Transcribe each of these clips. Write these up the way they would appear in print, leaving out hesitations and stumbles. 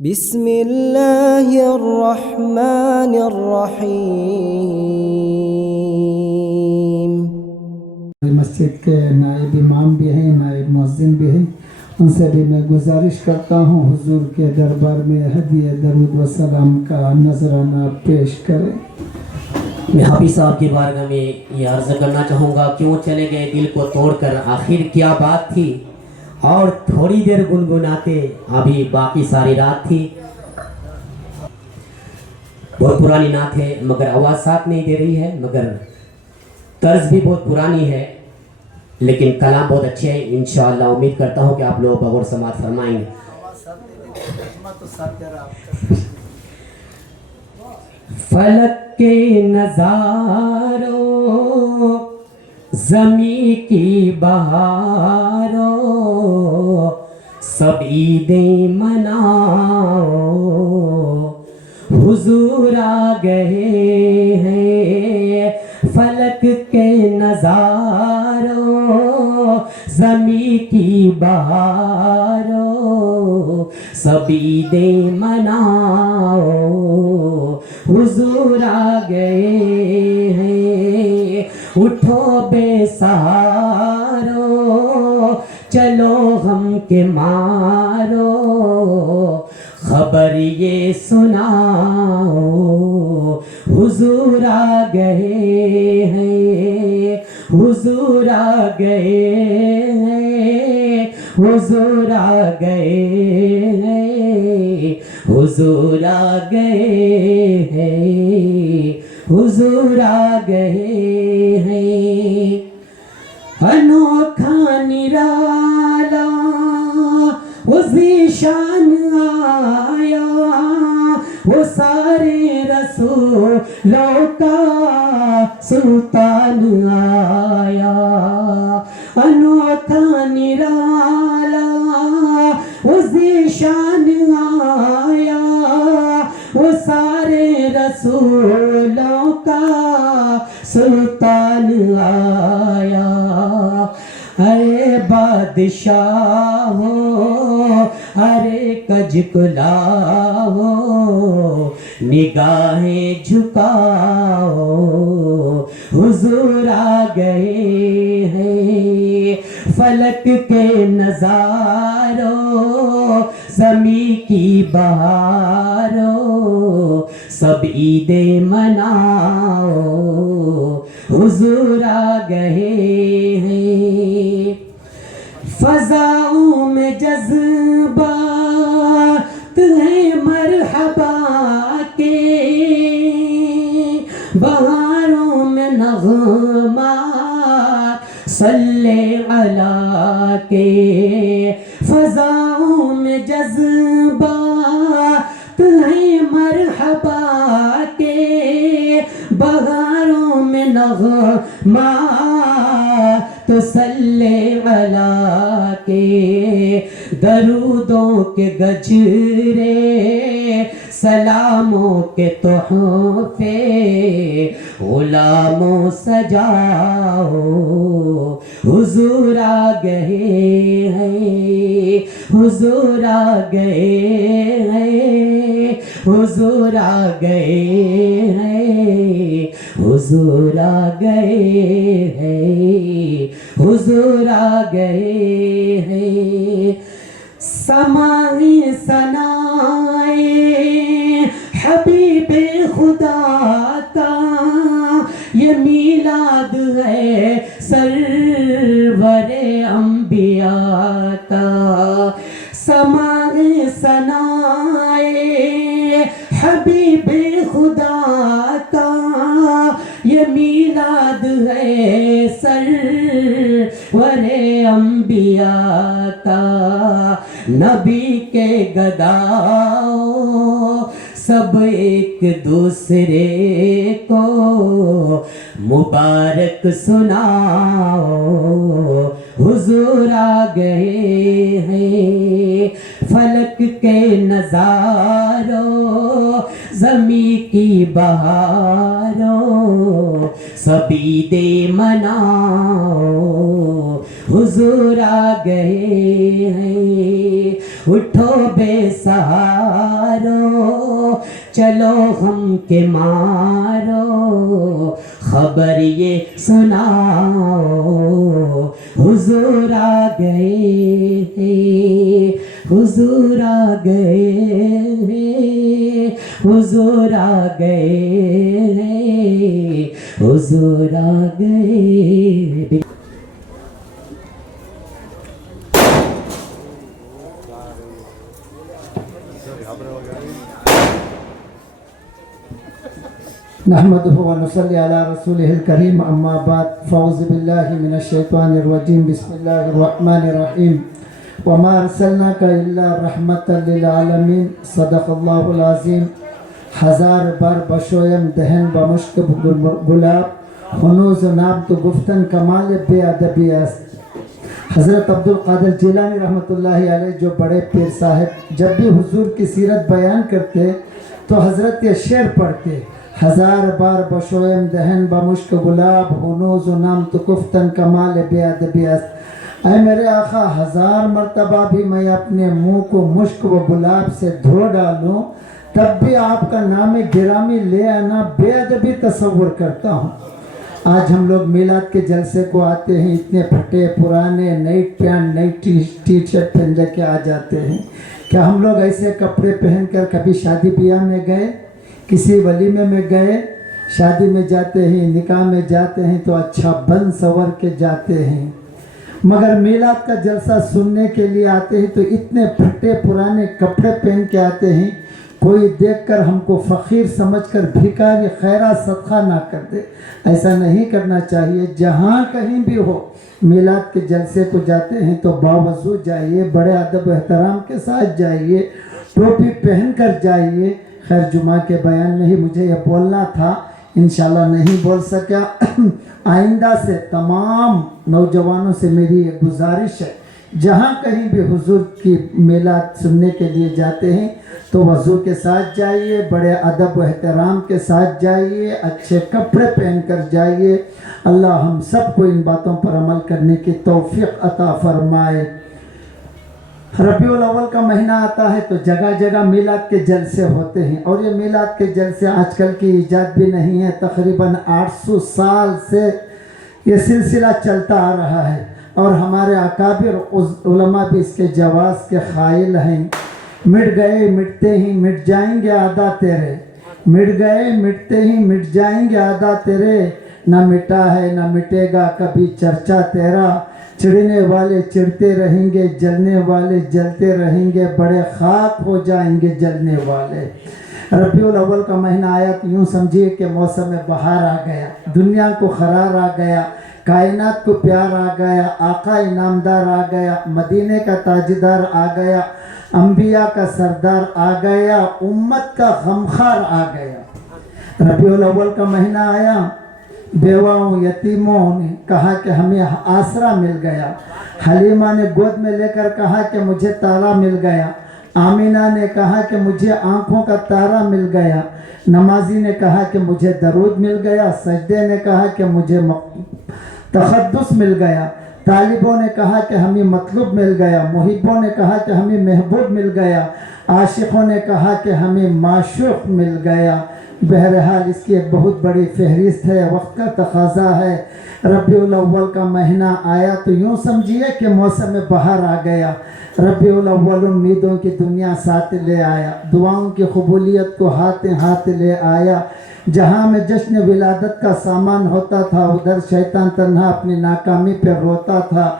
بسم اللہ الرحمن الرحیم۔ مسجد کے نائب امام بھی ہیں، نائب مؤذن بھی ہیں، ان سے بھی میں گزارش کرتا ہوں حضور کے دربار میں ہدیہ درود و سلام کا نذرانہ پیش کریں۔ میں حافظ صاحب کی بارگاہ میں یہ عرض کرنا چاہوں گا، کیوں چلے گئے دل کو توڑ کر، آخر کیا بات تھی، اور تھوڑی دیر گنگناتے ابھی باقی ساری رات تھی۔ بہت پرانی نعت ہے مگر آواز ساتھ نہیں دے رہی ہے، مگر طرز بھی بہت پرانی ہے، لیکن کلام بہت اچھے ہیں۔ انشاءاللہ امید کرتا ہوں کہ آپ لوگ بغور سماعت فرمائیں گے۔ فلک کے نظاروں، زمیں کی بہاروں، سب عیدیں مناؤ، حضور آ گئے ہیں۔ فلک کے نظاروں، زمیں کی بہاروں، سب عیدیں مناؤ، حضور آ گئے ہیں۔ اٹھو بے سہارو، چلو غم کے مارو، خبر یہ سناؤ، حضور آ گئے ہیں، حضور آ گئے ہیں، حضور آ گئے ہیں، حضور آ گئے ہیں، حضور آ گئے ہیں۔ انوکھا نرالا وہ ذیشان آیا، وہ سارے رسولوں کا سلطان آیا۔ انوکھا نرالا وہ ذیشان آیا، وہ سارے رسولوں کا سلطان آیا۔ ارے بادشاہ ہو، ارے کج کلا ہو، نگاہیں جھکاؤ، حضور آ گئے ہیں۔ فلک کے نظاروں، زمیں کی بہاروں، سب عیدیں مناؤ، حضور آ گئے ہیں۔ فضاؤں میں جذبات ہیں مرحبا کے، بہاروں میں نغمات صلی علی کے۔ فضاؤں میں جذبات ہیں مرحبا کے، بہاروں میں نغمات صلی علی کے۔ درودوں کے گجرے، سلاموں کے تحفے، غلاموں سجاؤ، حضور آ گئے ہیں، حضور آ گئے ہیں، حضور آ گئے ہیں، حضور آ گئے ہیں، حضور آ گئے ہیں۔ سماعی ثنائے حبیب خدا کا، یہ میلاد ہے سرور انبیاء کا۔ سماعی ثنائے حبیب خدا کا، یہ میلاد ہے سرور انبیاء کا۔ نبی کے گداؤں، سب ایک دوسرے کو مبارک سناؤ، حضور آ گئے ہیں۔ فلک کے نظاروں، زمیں کی بہاروں، سب عیدیں مناؤ، حضور آ گئے ہیں۔ اٹھو بے سہارو چلو ہم کے مارو خبر یہ سناؤ حضور آ گئے حضور آ گئے حضور آ گئے حضور آ گئے. نحمده ونصلي على رسوله الكريم اما بعد فاعوذ بالله من الشيطان الرجيم بسم الله الرحمن الرحيم وما ارسلناك الا رحمة للعالمين صدق الله العظيم. ہزار بار بشویم دہن بمشک گلاب خنوز و ناب تو گفتن کمال بے ادبی است. حضرت عبدالقادر جیلانی رحمۃ اللہ علیہ جو بڑے پیر صاحب جب بھی حضور کی سیرت بیان کرتے تو حضرت یہ شعر پڑھتے ہزار بار بشویم دہن بمشک گلاب خنوز و نام تو گفتن کمال بے ادبی است. اے میرے آقا ہزار مرتبہ بھی میں اپنے منہ کو مشک و گلاب سے دھو ڈالوں تب بھی آپ کا نام گرامی لے آنا بے ادبی تصور کرتا ہوں. آج ہم لوگ میلاد کے جلسے کو آتے ہیں اتنے پھٹے پرانے نئی پینٹ نئی ٹی شرٹ پہن لے کے آ جاتے ہیں. کیا ہم لوگ ایسے کپڑے پہن کر کبھی شادی بیاہ میں گئے کسی ولیمے میں گئے؟ شادی میں جاتے ہیں نکاح میں جاتے ہیں تو اچھا بن سور کے جاتے ہیں مگر میلاد کا جلسہ سننے کے لیے آتے ہیں تو اتنے پھٹے پرانے کپڑے پہن کے آتے ہیں کوئی دیکھ کر ہم کو فقیر سمجھ کر بھیکاری خیرات صدقہ نہ کر دے. ایسا نہیں کرنا چاہیے. جہاں کہیں بھی ہو میلاد کے جلسے کو جاتے ہیں تو باوضو جائیے بڑے ادب و احترام کے ساتھ جائیے ٹوپی پہن کر جائیے. خیر جمعہ کے بیان میں ہی مجھے یہ بولنا تھا انشاءاللہ نہیں بول سکا. آئندہ سے تمام نوجوانوں سے میری ایک گزارش ہے جہاں کہیں بھی حضور کی میلاد سننے کے لیے جاتے ہیں تو وضو کے ساتھ جائیے بڑے ادب و احترام کے ساتھ جائیے اچھے کپڑے پہن کر جائیے. اللہ ہم سب کو ان باتوں پر عمل کرنے کی توفیق عطا فرمائے. ربیع الاول کا مہینہ آتا ہے تو جگہ جگہ میلاد کے جلسے ہوتے ہیں اور یہ میلاد کے جلسے آج کل کی ایجاد بھی نہیں ہے. تقریباً 800 سال سے یہ سلسلہ چلتا آ رہا ہے اور ہمارے اکابر علماء بھی اس کے جواز کے قائل ہیں. مٹ گئے مٹتے ہی مٹ جائیں گے عادات تیرے مٹ گئے مٹتے ہی مٹ جائیں گے عادات تیرے نہ مٹا ہے نہ مٹے گا کبھی چرچا تیرا. چڑھنے والے چڑھتے رہیں گے جلنے والے جلتے رہیں گے بڑے خاک ہو جائیں گے جلنے والے. ربیع الاول کا مہینہ آیا تو یوں سمجھیے کہ موسم بہار آ گیا دنیا کو قرار آ گیا کائنات کو پیار آ گیا آقا انعامدار آ گیا مدینے کا تاجدار آ گیا انبیاء کا سردار آ گیا امت کا غمخوار آ گیا. ربیع الاول کا مہینہ آیا بیواؤں یتیموں نے کہا کہ ہمیں آسرا مل گیا. حلیمہ نے گود میں لے کر کہا کہ مجھے تالا مل گیا. آمینہ نے کہا کہ مجھے آنکھوں کا تارا مل گیا. نمازی نے کہا کہ مجھے درود مل گیا. سجدے نے کہا کہ مجھے تقدس مل گیا. طالبوں نے کہا کہ ہمیں مطلوب مل گیا. محبوں نے کہا کہ ہمیں محبوب مل گیا. عاشقوں نے کہا کہ ہمیں معشوق مل گیا. بہرحال اس کی ایک بہت بڑی فہرست ہے وقت کا تقاضا ہے. ربیع الاول کا مہینہ آیا تو یوں سمجھیے کہ موسم بہار آ گیا. ربیع الاول امیدوں کی دنیا ساتھ لے آیا دعاؤں کی قبولیت کو ہاتھ ہاتھ لے آیا. جہاں میں جشن ولادت کا سامان ہوتا تھا ادھر شیطان تنہا اپنی ناکامی پہ روتا تھا.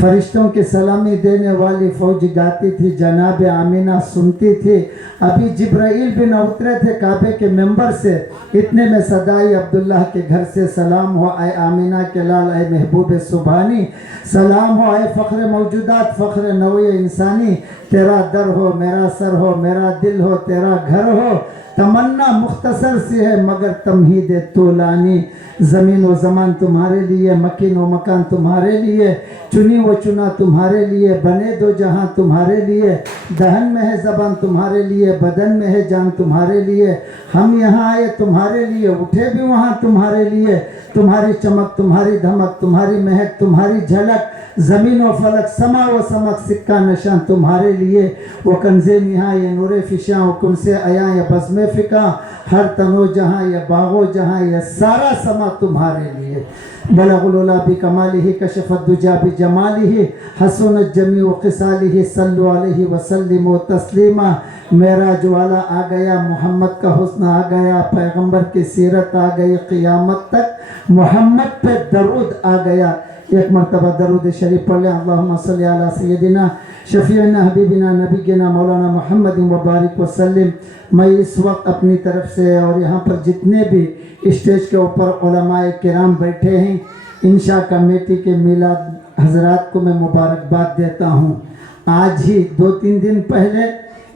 فرشتوں کی سلامی دینے والی فوج گاتی تھی جناب آمینہ سنتی تھی. ابھی جبرائیل بھی نہ اترے تھے کعبے کے ممبر سے اتنے میں صدائی عبداللہ کے گھر سے سلام ہو اے آمینہ کے لال اے محبوب سبحانی سلام ہو اے فخر موجودات فخر نوع انسانی. تیرا در ہو میرا سر ہو میرا دل ہو تیرا گھر ہو. تمنا مختصر سی ہے مگر मगर तमहीद तोलानी। ज़मीन व ज़मान तुम्हारे लिए, मकीन व मकान तुम्हारे लिए, चुनी व चुना तुम्हारे लिए, बने दो जहां तुम्हारे लिए। दहन में है ज़बान तुम्हारे लिए, बदन में है जान तुम्हारे लिए। हम यहाँ आए तुम्हारे लिए, उठे भी वहाँ तुम्हारे लिए। तुम्हारी चमक, तुम्हारी धमक, तुम्हारी महक, तुम्हारी झलक, ज़मीन व फलक, समा व समक, सिक्का निशान तुम्हारे लिए। वो कंज़े निहा ये नूरे फ़िशा, हुक्म से आया ये बज़्म फ़िका, हर तनो जहाँ ये बागो जहाँ ये सारा समा तुम्हारे लिए। बलगुल बि कमालिही, कशफत दुजा बि जमालिही, हसनत जमी व क़िसालिही, सल्लु अलैहि व सल्लिमु तस्लीमा। मेराज वाला आ गया, मोहम्मद का हुस्न आ गया, पैगंबर की सीरत आ गई, क़ियामत तक मोहम्मद पे दरूद आ गया। एक मरतबा दरूद शरीफ पढ़ लें। अल्लाहुम्मा सल्ली अला सय्यदिना शफ़ीअना हबीबिना नबीना मौलाना मुहम्मद व बारिक वसल्लिम। मैं इस वक्त अपनी तरफ से और यहाँ पर जितने भी स्टेज के ऊपर उलमाए किराम बैठे हैं, इंशा कमेटी के मिलाद हजरात को मैं मुबारकबाद देता हूँ। आज ही 2-3 दिन पहले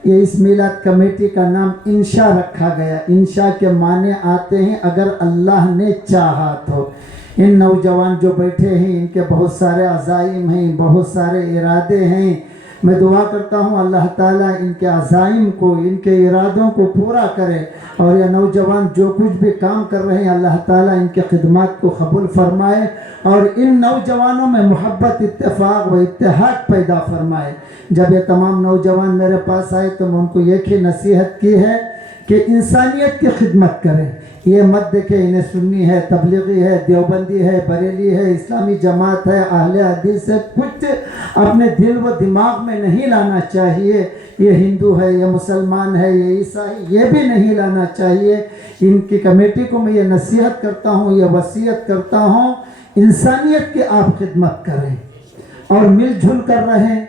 ये इस मिलाद कमेटी का नाम इंशा रखा गया। इंशा के माने आते हैं अगर अल्लाह ने चाहा तो। इन नौजवान जो बैठे हैं इनके बहुत सारे अज़ाइम हैं, बहुत सारे इरादे हैं। मैं दुआ करता हूँ अल्लाह ताला इनके अज़ाइम को, इनके इरादों को पूरा करे। और ये नौजवान जो कुछ भी काम कर रहे हैं अल्लाह ताला इनके खिदमत को कबूल फरमाए और इन नौजवानों में मोहब्बत, इत्तेफाक व इत्तेहाद पैदा फरमाए। जब ये तमाम नौजवान मेरे पास आए तो मैं उनको एक ही नसीहत की है कि इंसानियत की खिदमत करें। ये मत देखें इन्हें सुन्नी है, तबलीगी है, देवबंदी है, बरेली है, इस्लामी जमात है, अहले हदीस से कुछ अपने दिल व दिमाग में नहीं लाना चाहिए। ये हिंदू है, ये मुसलमान है, ये ईसाई, ये भी नहीं लाना चाहिए। इनकी कमेटी को मैं ये नसीहत करता हूँ, ये वसीयत करता हूँ, इंसानियत की आप खिदमत करें और मिलजुल कर रहें।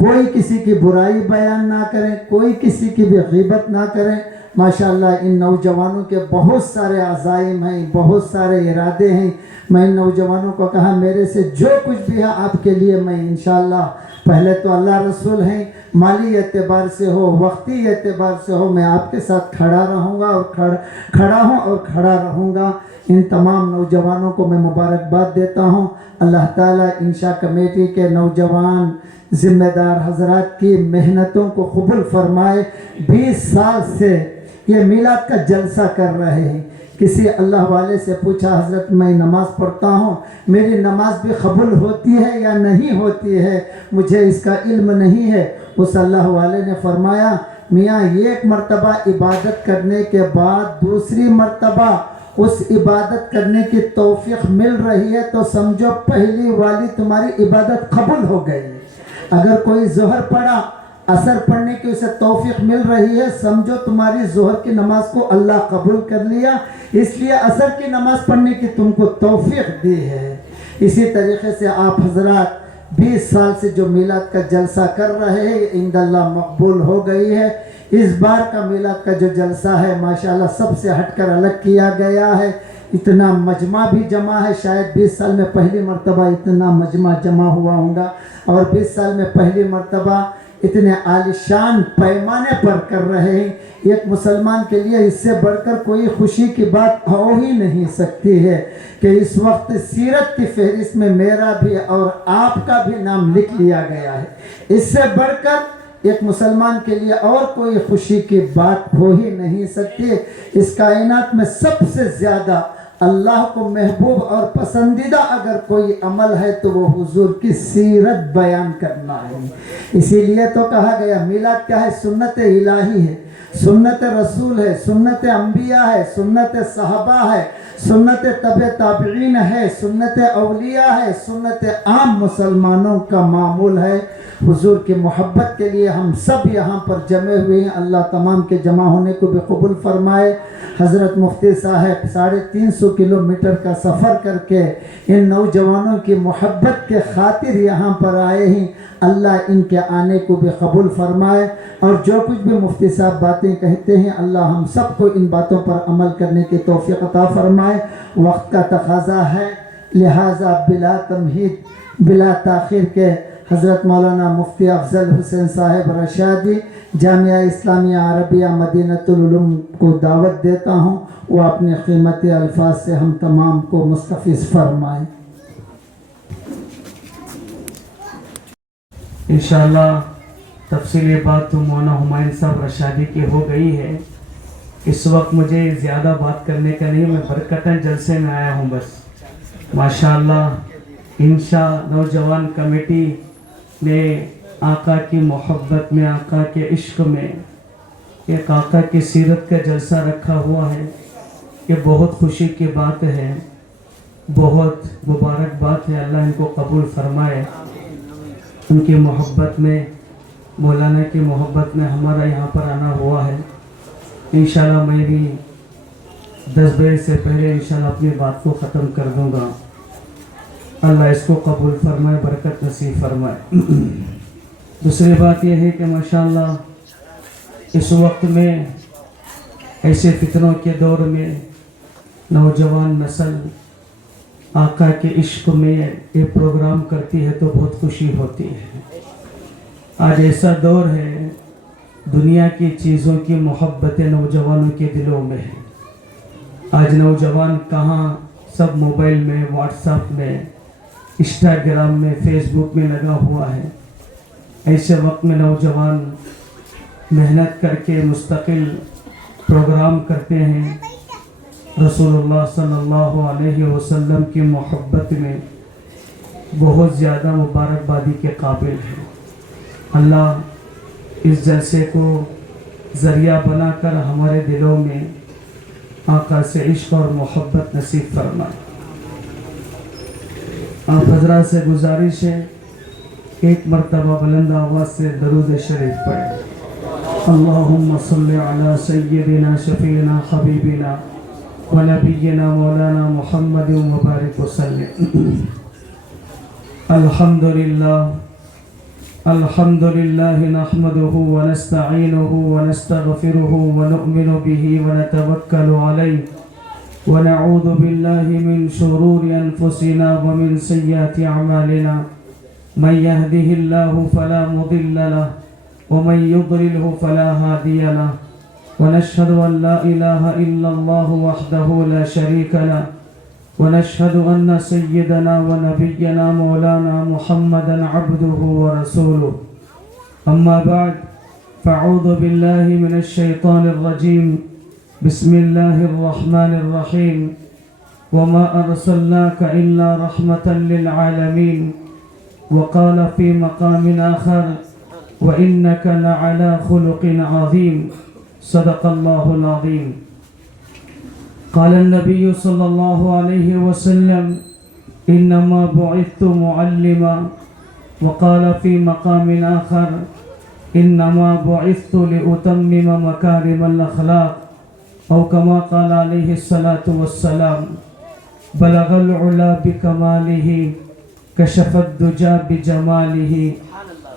कोई किसी की बुराई बयान ना करें, कोई किसी की भी ग़ीबत ना करें। माशाअल्लाह इन नौजवानों के बहुत सारे अज़ाइम हैं, बहुत सारे इरादे हैं। मैं इन नौजवानों को कहा मेरे से जो कुछ भी है आपके लिए मैं इंशाअल्लाह, पहले तो अल्लाह रसूल हैं, माली एतबार से हो, वक्ती एतबार से हो, मैं आपके साथ खड़ा रहूँगा और खड़ा हूँ और खड़ा रहूँगा। इन तमाम नौजवानों को मैं मुबारकबाद देता हूँ। अल्लाह ताला इंशा कमेटी के नौजवान ज़िम्मेदार हजरात की मेहनतों को कबूल फरमाए। 20 साल से ये मिलाद का जलसा कर रहे हैं। किसी अल्लाह वाले से पूछा हज़रत मैं नमाज़ पढ़ता हूँ, मेरी नमाज भी कबूल होती है या नहीं होती है, मुझे इसका इल्म नहीं है। उस अल्लाह वाले ने फरमाया मियाँ एक मरतबा इबादत करने के बाद दूसरी मरतबा उस इबादत करने की तौफीक मिल रही है तो समझो पहली वाली तुम्हारी इबादत कबूल हो गई है। अगर कोई ज़ोहर पढ़ा, असर पढ़ने की उसे तौफीक मिल रही है, समझो तुम्हारी ज़ोहर की नमाज को अल्लाह कबूल कर लिया, इसलिए असर की नमाज पढ़ने की तुमको तौफीक दी है। इसी तरीके से आप हजरात 20 साल से जो मिलाद का जलसा कर रहे हैं इंदल्लाह मकबूल हो गई है। इस बार का मिलाद का जो जलसा है माशाअल्लाह सबसे हटकर अलग किया गया है। इतना मजमा भी जमा है, शायद 20 साल में पहली मरतबा इतना मजमा जमा हुआ होगा और 20 साल में पहली मरतबा इतने आलिशान पैमाने पर कर रहे हैं। एक मुसलमान के लिए इससे बढ़कर कोई खुशी की बात हो ही नहीं सकती है कि इस वक्त सीरत की फहरिस्त में मेरा भी और आपका भी नाम लिख लिया गया है। इससे बढ़कर एक मुसलमान के लिए और कोई खुशी की बात हो ही नहीं सकती। इस कायनात में सबसे ज़्यादा अल्लाह को महबूब और पसंदीदा अगर कोई अमल है तो वो हुजूर की सीरत बयान करना है। इसीलिए तो कहा गया मिलाद क्या है, सुन्नत इलाही है, सुन्नत रसूल है, सुन्नत अंबिया है, सुन्नत सहाबा है, सुन्नत तबे ताबईन है, सुन्नत औलिया है, सुन्नत आम मुसलमानों का मामूल है। हुजूर की मोहब्बत के लिए हम सब यहाँ पर जमे हुए हैं। अल्लाह तमाम के जमा होने को भी कबूल फरमाए। हज़रत मुफ्ती साहब 350 किलोमीटर का सफ़र करके इन नौजवानों की मोहब्बत के खातिर यहाँ पर आए हैं। अल्लाह इनके आने को भी कबूल फरमाए और जो कुछ भी मुफ्ती साहब बातें कहते हैं अल्लाह हम सबको इन बातों पर अमल करने की तौफीक अता फरमाए। वक्त का तकाज़ा है, लिहाजा बिला तमहीद बिला ताख़ीर के حضرت مولانا مفتی افضل حسین صاحب رشادی جامعہ اسلامیہ عربیہ مدینۃ العلوم کو دعوت دیتا ہوں، وہ اپنے قیمتی الفاظ سے ہم تمام کو مستفیض فرمائیں۔ انشاءاللہ تفصیل بات تو مولانا ہمایوں صاحب رشادی کی ہو گئی ہے۔ اس وقت مجھے زیادہ بات کرنے کا نہیں، میں برکتاً جلسے میں آیا ہوں بس۔ ماشاءاللہ انشاء نوجوان کمیٹی نے آقا کی محبت میں، آقا کے عشق میں ایک آقا کی سیرت کا جلسہ رکھا ہوا ہے۔ یہ بہت خوشی کی بات ہے، بہت مبارک بات ہے، اللہ ان کو قبول فرمائے۔ ان کی محبت میں، مولانا کی محبت میں ہمارا یہاں پر آنا ہوا ہے۔ انشاءاللہ میں بھی 10 بجے سے پہلے انشاءاللہ اپنی بات کو ختم کر دوں گا۔ اللہ اس کو قبول فرمائے، برکت نصیب فرمائے۔ دوسری بات یہ ہے کہ ماشاءاللہ اس وقت میں ایسے فتنوں کے دور میں نوجوان نسل آقا کے عشق میں یہ پروگرام کرتی ہے تو بہت خوشی ہوتی ہے۔ آج ایسا دور ہے، دنیا کی چیزوں کی محبت نوجوانوں کے دلوں میں ہے۔ آج نوجوان کہاں، سب موبائل میں، واٹس ایپ میں، انسٹاگرام میں، فیس بک میں لگا ہوا ہے۔ ایسے وقت میں نوجوان محنت کر کے مستقل پروگرام کرتے ہیں، رسول اللہ صلی اللہ علیہ وسلم کی محبت میں بہت زیادہ مبارکبادی کے قابل ہے۔ اللہ اس جلسے کو ذریعہ بنا کر ہمارے دلوں میں آقا سے عشق اور محبت نصیب فرمائے۔ آپ حضرات سے گزارش ہے، ایک مرتبہ بلند آواز سے درود شریف پڑھیں۔ اللہم صلی علی سیدنا شفیعنا حبیبنا ونبینا مولانا محمد مبارک وسلم۔ الحمدللہ نحمده ونستعینه ونستغفره ونؤمن به ونتوکل علیہ ونعوذ باللہ من شرور انفسنا ومن سیئات اعمالنا من يهده الله فلا مضل له ومن يضلله فلا هادي له ونشهد أن لا إله إلا الله وحده لا شريك له ونشهد أن سيدنا ونبينا مولانا محمدا عبده ورسوله أما بعد فأعوذ بالله من الشيطان الرجيم بسم الله الرحمن الرحيم وما أرسلناك إلا رحمة للعالمين وقال في مقام آخر وإنك لعلى خلق عظيم صدق الله العظيم۔ قال النبي صلى الله عليه وسلم إنما بعثت معلما وقال في مقام آخر إنما بعثت لأتمم مكارم الأخلاق أو كما قال عليه الصلاة والسلام بلغ العلا بكماله كشف الدجى بجماله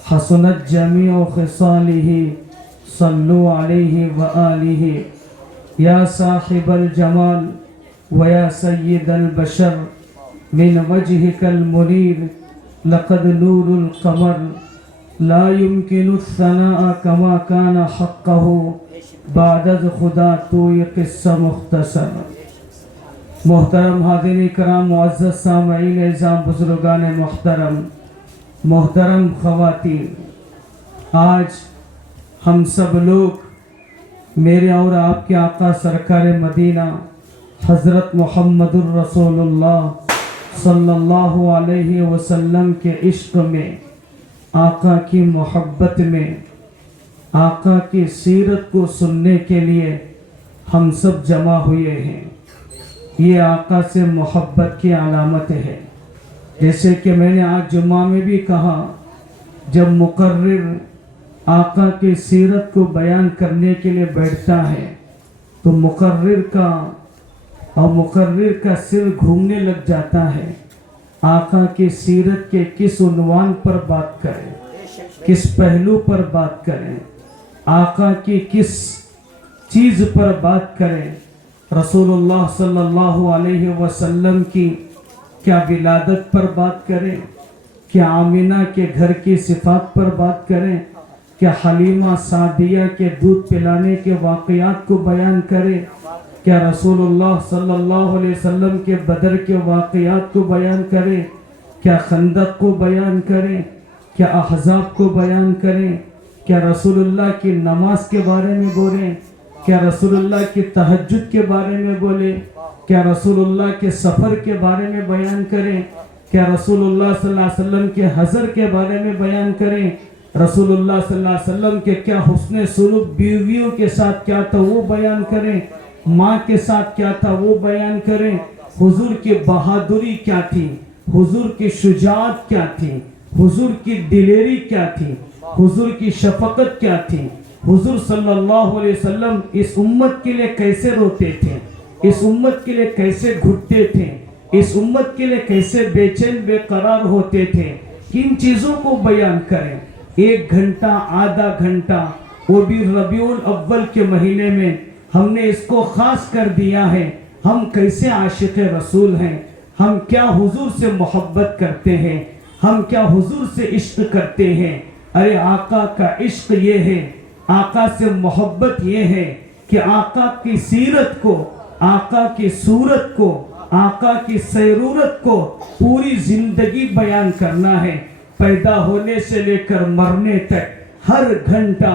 حسنت جميع خصاله صلوا عليه وآله یا صاحب الجمال ویا سید البشر من وجهك المنیر لقد نور القمر لا يمكن الثناء كما كان حقه بعد خدا تو یہ قصہ مختصر۔ محترم حاضرین کرام، معزز سامعین اعظام، بزرگان محترم، محترم خواتین، آج ہم سب لوگ میرے اور آپ کے آقا سرکار مدینہ حضرت محمد الرسول اللہ صلی اللہ علیہ وسلم کے عشق میں، آقا کی محبت میں، آقا کی سیرت کو سننے کے لیے ہم سب جمع ہوئے ہیں۔ یہ آقا سے محبت کی علامت ہے۔ جیسے کہ میں نے آج جمعہ میں بھی کہا، جب مقرر آقا کی سیرت کو بیان کرنے کے لیے بیٹھتا ہے تو مقرر کا سر گھومنے لگ جاتا ہے۔ آقا کی سیرت کے کس عنوان پر بات کریں، کس پہلو پر بات کریں، آقا کی کس چیز پر بات کریں، رسول اللہ صلی اللہ علیہ وسلم کی کیا ولادت پر بات کریں، क्या आमिना के घर की सिफात पर बात करें, क्या हलीमा सादिया के दूध पिलाने के वाक़यात को बयान करें, क्या रसूलुल्लाह सल्लल्लाहु अलैहि वसल्लम के बदर के वाक़यात को बयान करें, क्या खंदक को बयान करें, क्या अहज़ाब को बयान करें, क्या रसूलुल्लाह की नमाज के बारे में बोलें, क्या रसूलुल्लाह की तहज्जुद के बारे में बोले, क्या रसूलुल्लाह के सफ़र के बारे में बयान करें, क्या रसूलुल्लाह सल्लल्लाहु अलैहि वसल्लम के हज़र के बारे में बयान करें, रसूलुल्लाह सल्लल्लाहु अलैहि वसल्लम के क्या हुस्न सुलूक बीवियों के साथ क्या था वो बयान करें, माँ के साथ क्या था वो बयान करें, हुजूर की बहादुरी क्या थी, हुजूर की शुजाअत क्या थी, हुजूर की दिलेरी क्या थी, हुजूर की शफकत क्या थी, हुजूर सल्लल्लाहु अलैहि वसल्लम इस उम्मत के लिए कैसे रोते थे, इस उम्मत के लिए कैसे घुटते थे, इस उम्मत के लिए कैसे बेचैन बेकरार होते थे, किन चीज़ों को बयान करें। 1 घंटा आधा घंटा वो भी रबीउल अव्वल के महीने में हमने इसको खास कर दिया है। हम कैसे आशिक रसूल हैं, हम क्या हुजूर से मोहब्बत करते हैं, हम क्या हुजूर से इश्क करते हैं। अरे आका का इश्क ये है, आका से मोहब्बत ये है कि आका की सीरत को, आका की सूरत को, आका की सैरूरत को पूरी जिंदगी बयान करना है। पैदा होने से लेकर मरने तक हर घंटा,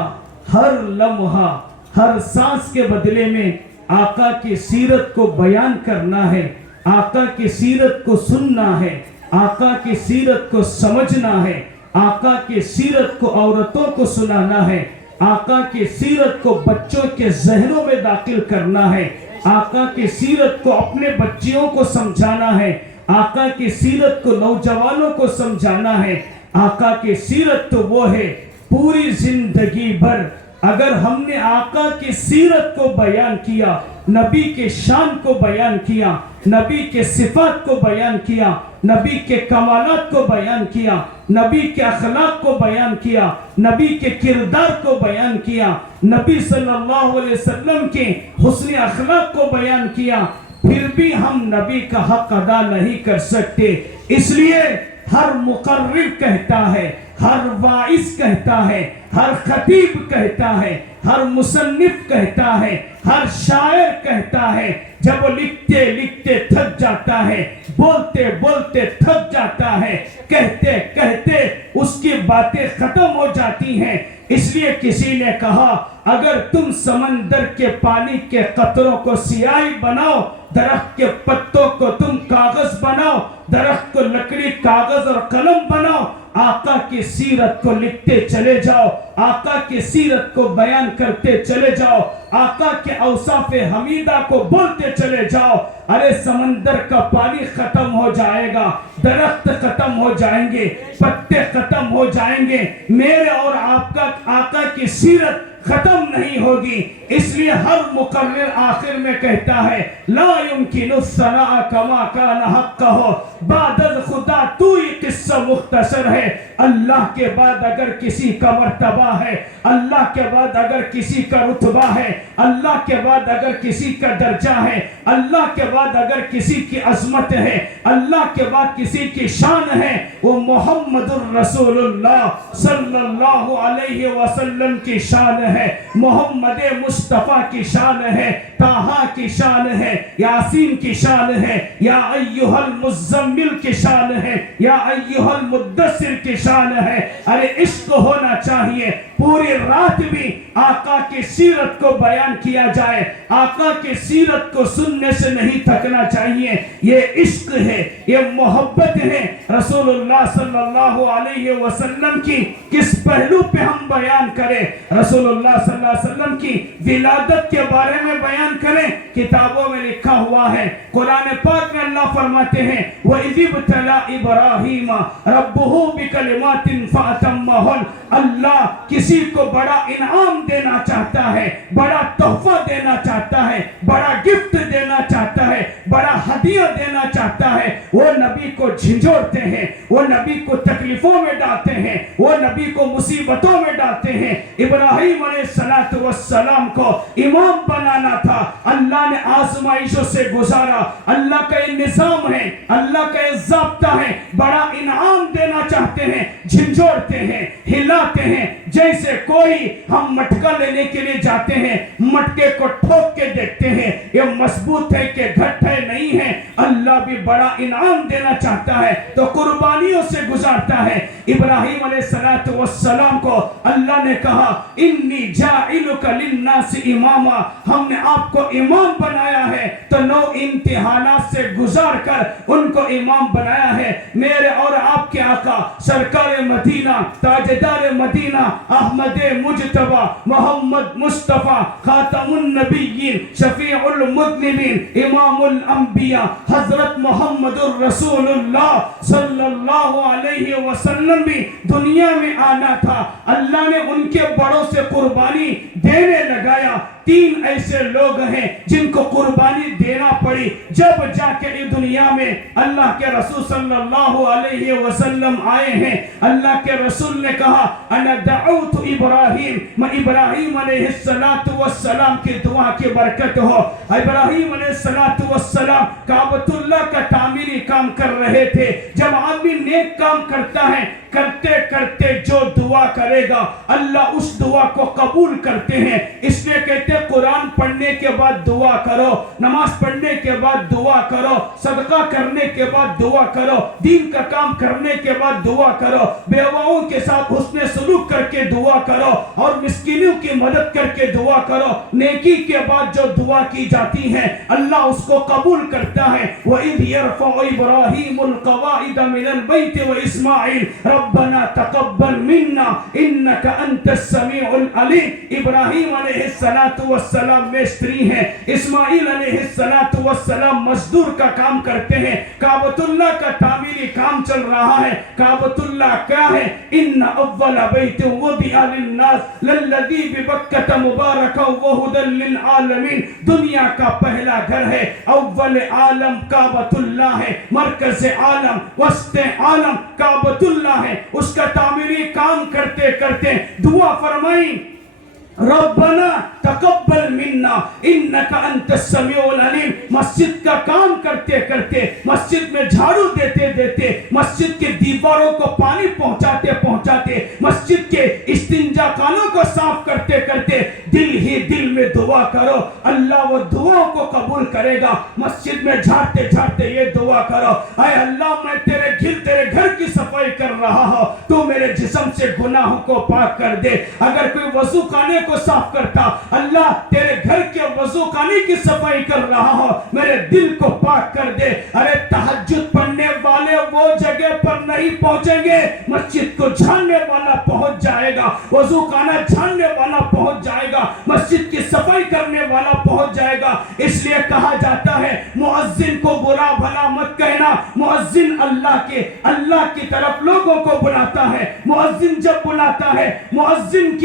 हर लम्हा, हर सांस के बदले में आका की सीरत को बयान करना है, आका की सीरत को सुनना है, आका की सीरत को समझना है, आका की सीरत को औरतों को सुनाना है, आका की सीरत को बच्चों के जहनों में दाखिल करना है, आका की सीरत को अपने बच्चियों को समझाना है, आका की सीरत को नौजवानों को समझाना है। आका की सीरत तो वो है पूरी जिंदगी भर अगर हमने आका की सीरत को बयान किया, नबी के शान को बयान किया, नबी के सिफात को बयान किया, नबी के कमालात को बयान किया, नबी के अखलाक को बयान किया, नबी के किरदार को बयान किया, नबी सल्लल्लाहु अलैहि वसल्लम के हुस्न अखलाक को बयान किया, फिर भी हम नबी का हक अदा नहीं कर सकते। इसलिए हर मुकर्रिर कहता है, हर वाइस कहता है, हर खतीब कहता है, हर मुसन्निफ कहता है, हर शायर कहता है, जब वो लिखते लिखते थक जाता है, बोलते बोलते थक जाता है, कहते कहते उसकी बातें खत्म हो जाती हैं। इसलिए किसी ने कहा, अगर तुम समंदर के पानी के कतरों को सियाही बनाओ, दरख्त के पत्तों को तुम कागज बनाओ, दरख्त को लकड़ी कागज और कलम बनाओ, आका की सीरत को लिखते चले जाओ, आका की सीरत को बयान करते चले जाओ, आका के औसाफ़े हमीदा को बोलते चले जाओ। अरे समंदर का पानी खत्म हो जाएगा, दरख्त खत्म हो जाएंगे, पत्ते खत्म हो जाएंगे, मेरे और आपका आका की सीरत खत्म नहीं होगी। इसलिए हर मुकर्रिर आखिर में कहता है, ला युमकिनु सना कमा कान हक़्क़हु, बादल खुदा तू ही किस्सा मुख्तसर है। अल्लाह के बाद अगर किसी का मर्तबा है, अल्लाह के बाद अगर किसी का रुतबा है, अल्लाह के बाद अगर किसी का दर्जा है, अल्लाह के बाद अगर किसी की अजमत है, अल्लाह के बाद किसी की शान है, वो मोहम्मदुर रसूलुल्लाह सल्लल्लाहु अलैहि वसल्लम की शान है, मोहम्मद मुस्तफ़ा की शान है, ताहा की शान है, यासीन की शान है, या अय्युहल मुज़्ज़म्मिल की शान है, या अय्युहल मुद्दस्सिर की शान है। अरे इश्क होना चाहिए, पूरी रात भी आका की सीरत को बयान किया जाए, आका की सीरत को सुनने से नहीं थकना चाहिए। ये इश्क है, ये मोहब्बत है। रसूलुल्लाह सल्लल्लाहु अलैहि वसल्लम की किस पहलू पे हम बयान करें, रसूलुल्लाह सल्लल्लाहु अलैहि वसल्लम की विलादत के बारे में बयान करें। किताबों में लिखा हुआ है, कुरान पाक में अल्लाह फरमाते हैं, वइज़िब्तला इब्राहीम रब्बुहु बिकलिमातिन फअतम्महुन। अल्लाह किसी को बड़ा इनाम देना चाहता है, बड़ा तोहफा देना चाहता है, बड़ा गिफ्ट देना चाहता है, बड़ा हदिया शादियां देना चाहता है, वो नबी को झिंझोड़ते हैं, वो नबी को तकलीफों में डालते हैं, वो नबी को मुसीबतों में डालते हैं। इब्राहिम अलैहिस्सलाम को इमाम बनाना था, अल्लाह ने आजमाइशों से गुजारा। अल्लाह का ये निजाम है, अल्लाह का ये ज़ाब्ता है, बड़ा इनाम देना चाहते हैं, झिंझोड़ते हैं, हिलाते हैं। जैसे कोई हम मटका लेने के लिए जाते हैं, मटके को ठोक के देखते हैं ये मजबूत है कि घट है, नहीं है। अल्लाह भी बड़ा इनाम देना चाहता है तो कुर्बानियों से गुजारता है। इब्राहिम अलैहिस्सलाम को अल्लाह ने कहा इन्नी जाइलुका लिन्नास इमामा, हमने आपको इमाम बनाया है, तो 9 इम्तिहानात से गुजार कर उनको इमाम बनाया है। मेरे और आपके आका सरकार मदीना, ताजदार मदीना, अहमद मुजतबा, मोहम्मद मुस्तफा, खातमुन नबिय्यीन, शफीउल मुज़निबीन, इमामुल अंबिया, हजरत मोहम्मदुर रसूलुल्लाह सल्लल्लाहु अलैहि वसल्लम भी दुनिया में आना था। अल्लाह ने उनके बड़ों से कुर्बानी देने लगाया। 3 ऐसे लोग हैं जिनको कुर्बानी देना पड़ी, जब जाके इस दुनिया में अल्लाह के रसूल सल्लल्लाहु अलैहि वसल्लम आए हैं। अल्लाह के रसूल ने कहा अना दअउतु इब्राहिम, मैं इब्राहिम अलैहिस्सलाम की दुआ की बरकत हो। इब्राहिम अलैहिस्सलाम काबतुल्लाह का तामीरी काम कर रहे थे। जब आदमी नेक काम करता है, करते करते जो दुआ करेगा अल्लाह उस दुआ को कबूल करते हैं। इसलिए कहते हैं कुरान पढ़ने के बाद दुआ करो, नमाज पढ़ने के बाद दुआ करो, सदका करने के बाद दुआ करो, दीन का काम करने के बाद दुआ करो, बेवाओं के साथ हुस्न सलूक करके दुआ करो और मिस्कीनों की मदद करके दुआ करो। नेकी के बाद जो दुआ की जाती है अल्लाह उसको कबूल करता है। वइज़ यरफ़उ इब्राहीमुल क़वाइद मिनल बैत व इस्माईल रब्बना तक़ब्बल मिन्ना इन्नका अंतस समीउल अलीम। इब्राहीम अलैहिस्सलाम मिस्त्री हैं, इस्माईल अलैहिस्सलाम मजदूर का काम करते हैं। काबतुल्लाह का तामीरी काम चल रहा है। काबतुल्लाह क्या है? इन्ना अव्वल बैतिन वुदिअ लिन्नास लल्लज़ी बिबक्कत मुबारकन व हुदल लिल आलमीन। दुनिया का पहला घर है, अव्वल आलम काबतुल्लाह है, मरकज़ आलम, वस्ते आलम काबतुल्लाह है। उसका तामीरी काम करते करते दुआ फरमाई रब्बना तक़ब्बल मिन्ना इन्नका अंतस समीउल अलीम। मस्जिद का काम करते करते, मस्जिद में झाड़ू देते देते, मस्जिद के दीवारों को पानी पहुंचाते पहुंचाते, मस्जिद के इस्तिंजा खानों को साफ करते करते दिल ही दिल में दुआ करो, अल्लाह वो दुआओं को कबूल करेगा। मस्जिद में झाड़ते झाड़ते ये दुआ करो, ऐ अल्लाह मैं तेरे घर की सफाई कर रहा हूं, तू मेरे जिस्म से गुनाहों को पाक कर दे। अगर कोई वजू खाने को साफ करता, अल्लाह तेरे घर के वजू खाने की सफाई कर रहा हो, मेरे दिल को पाक कर दे। अरे तहज्जुद पढ़ने वाले वो जगह पर नहीं पहुंचेंगे, मस्जिद को झाड़ने वाला पहुंच जाएगा, वजू खाना झाड़ने वाला पहुंच जाएगा, मस्जिद की सफाई करने वाला पहुंच जाएगा। इसलिए कहा जाता है मुअज्जिन को बुरा भला मत कहना। मुअज्जिन अल्लाह की तरफ लोगों को बुलाता है। मुअज्जिन जब बुलाता है, मुअज्जिन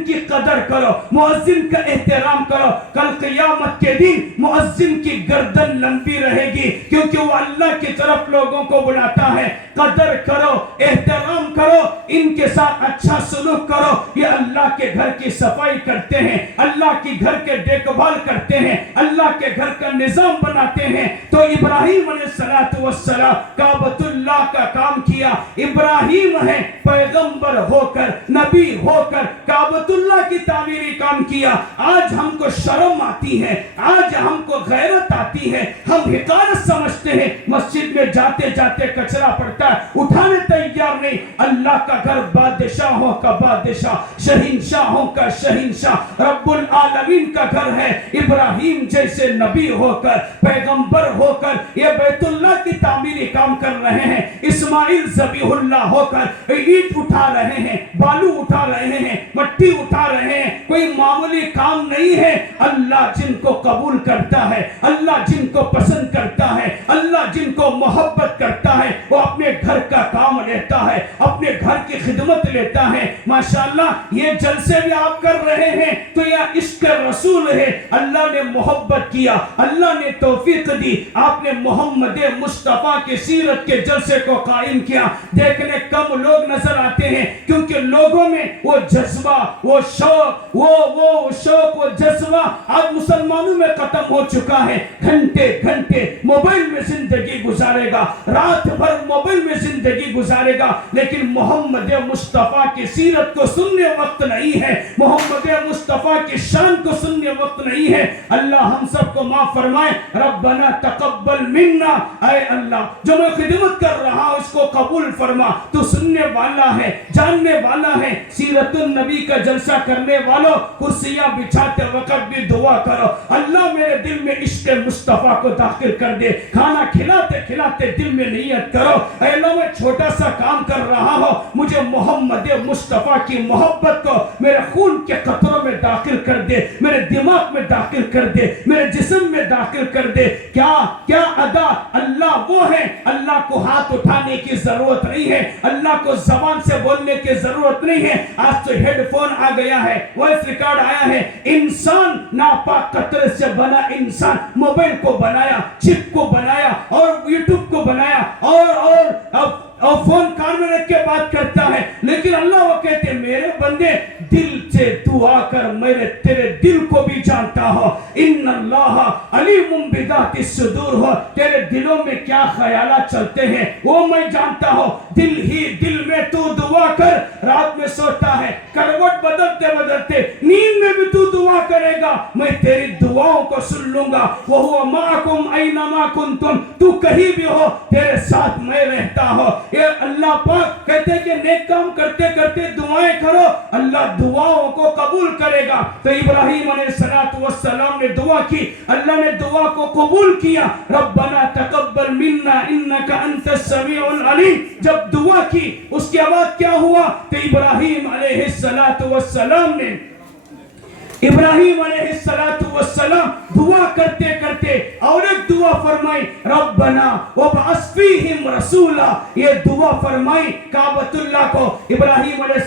की कदर करो, मुअज्जिन का एहतराम करो। कल क़यामत के दिन मुअज्जिन की गर्दन लंबी रहेगी, क्योंकि वो अल्लाह की तरफ लोगों को बुलाता है। कदर करो, एहतराम करो, इनके साथ अच्छा सलूक करो। ये अल्लाह के घर की सफाई करते हैं, अल्लाह की घर के देखभाल करते हैं, अल्लाह के घर का निजाम बनाते हैं। तो इब्राहिम अलैहिस्सलाम काबतुल्लाह का काम किया। इब्राहिम है पैगंबर होकर, नबी होकर काबतुल्लाह की तामीरी काम किया। आज हमको शर्म आती है, आज हमको गैरत आती है, हम हिकारत समझते हैं। मस्जिद में जाते जाते कचरा पड़ता है, उठाने तैयार नहीं। अल्लाह का घर बादशाहों का बादशाह, शहींशाहों का शहींशाह, रब्बुल आलमीन का घर है। इब्राहिम जैसे नबी होकर, पैगंबर होकर ये बैतुल्लाह की तामीरी काम कर रहे हैं। इस्माइल ज़बीहुल्लाह होकर ईंट उठा रहे हैं, बालू उठा रहे हैं, मट्टी उठा रहे हैं। कोई मामूली काम नहीं है। अल्लाह जिनको कबूल करता है, अल्लाह जिनको पसंद करता है, अल्लाह जिनको मोहब्बत करता ہے وہ اپنے گھر کا کام لیتا ہے, اپنے گھر کی خدمت لیتا ہے. ماشاءاللہ یہ جلسے بھی آپ کر رہے ہیں تو یہ عشق رسول ہے. اللہ نے محبت کیا, اللہ نے توفیق دی, آپ نے محمد مصطفیٰ کی سیرت کے جلسے کو قائم کیا. دیکھنے کم لوگ نظر آتے ہیں کیونکہ لوگوں میں وہ جذبہ, وہ شوق, وہ جذبہ آج مسلمانوں میں ختم ہو چکا ہے. گھنٹے گھنٹے موبائل میں زندگی گزارے گا, رات بھر موبائل میں زندگی گزارے گا, لیکن محمد مصطفیٰ کی سیرت کو سننے وقت نہیں ہے, محمد مصطفیٰ کی شان کو سننے وقت نہیں ہے. اللہ ہم سب کو معاف فرمائے. ربنا تقبل منا, اے اللہ جو میں خدمت کر رہا ہوں اس کو قبول فرما. تو سننے والا ہے, جاننے والا ہے. سیرت النبی کا جلسہ کرنے والوں کرسیاں بچھاتے وقت بھی دعا کرو, اللہ میرے دل میں عشق مصطفیٰ کو داخل کر دے. کھانا کھلاتے کھلاتے دل میں نیت کرو, اے اللہ میں چھوٹا سا کام کر رہا ہوں, مجھے محمد مصطفیٰ کی محبت کو میرے خون کے قطروں میں داخل کر دے, میرے دماغ میں داخل کر دے, میرے جسم میں داخل کر دے. کیا ادا اللہ وہ ہے. اللہ کو ہاتھ اٹھانے کی ضرورت نہیں ہے, اللہ کو زبان سے بولنے کی ضرورت نہیں ہے. آج تو ہیڈ فون آ گیا ہے, وائس ریکارڈ آیا ہے. انسان ناپاک قطرے سے بنا انسان موبائل کو بنایا, چپ کو بنایا اور یوٹیوب کو بنایا اور فون کان میں رکھ کے بات کرتا ہے. لیکن اللہ وہ کہتے میرے بندے دل سے دعا کر, میرے تیرے دل کو بھی جانتا ہو. ان اللہ علیم بذات الصدور ہو, تیرے دلوں میں کیا خیالات چلتے ہیں وہ میں جانتا ہوں. دل ہی دل میں تو دعا کر. رات میں سوتا ہے, کروٹ بدلتے بدلتے نیند میں بھی تو دعا کرے گا, میں تیری دعاؤں کو سن لوں گا. وَهُوَ مَعَكُمْ أَيْنَمَا كُنْتُمْ, تو کہیں بھی ہو تیرے ساتھ میں رہتا ہوں. یہ اللہ پاک کہتے ہیں کہ نیک کام کرتے کرتے دعائیں کرو, اللہ دعاؤں کو قبول کرے گا. تو ابراہیم علیہ السلام نے دعا کی, اللہ نے دعا کو قبول کیا. ربنا تقبل منا انک انت السمیع العلیم. جب دعا کی اس کے بعد کیا ہوا تو ابراہیم علیہ السلام دعا کرتے کرتے اور ایک دعا فرمائی, ربنا وابعث فیہم رسولا. یہ دعا فرمائی کعبۃ اللہ کو, ابراہیم علیہ